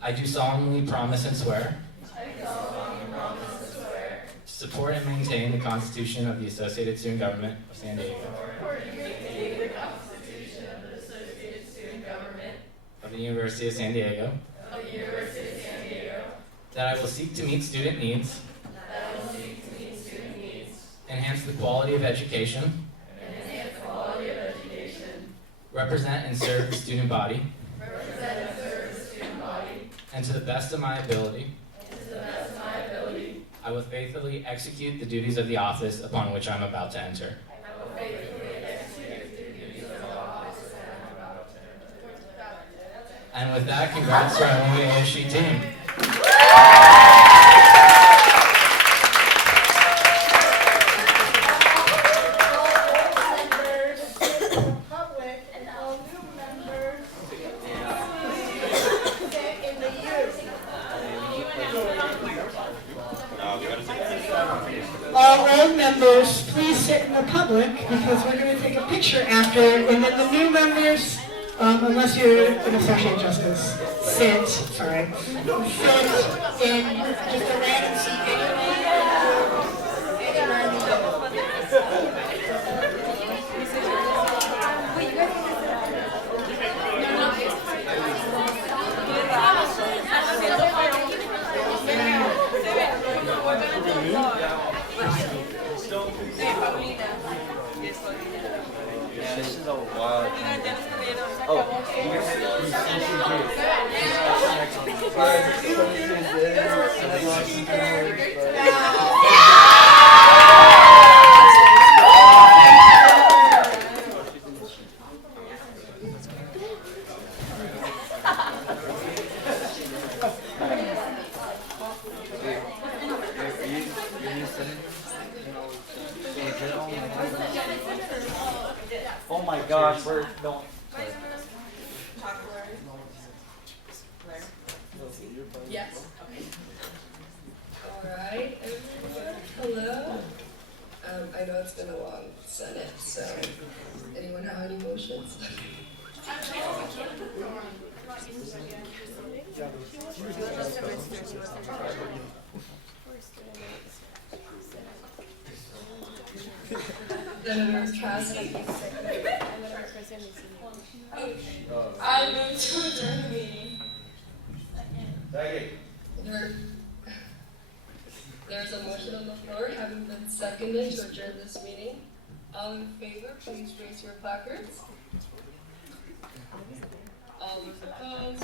I do solemnly promise and swear I solemnly promise and swear to support and maintain the Constitution of the Associated Student Government of San Diego, to maintain the Constitution of the Associated Student Government of the University of San Diego, of the University of San Diego, that I will seek to meet student needs that enhance the quality of education, represent and serve the student body, and to the best of my ability, I will faithfully execute the duties of the office upon which I am about to enter. And with that, congrats to our new ASG team. Public and all new members sit in the All road members, please sit in the public because we're going to take a picture after, and then the new members, unless you're an associate justice, sit in just a random seat This is a wild. Oh my gosh, we're don't. Yes. Alright, everyone. Hello. I know it's been a long Senate, so anyone have any motions? Senator Cassidy. I move to adjourn the meeting. There's a motion on the floor having been seconded to adjourn this meeting. All in favor, please raise your placards. All those opposed?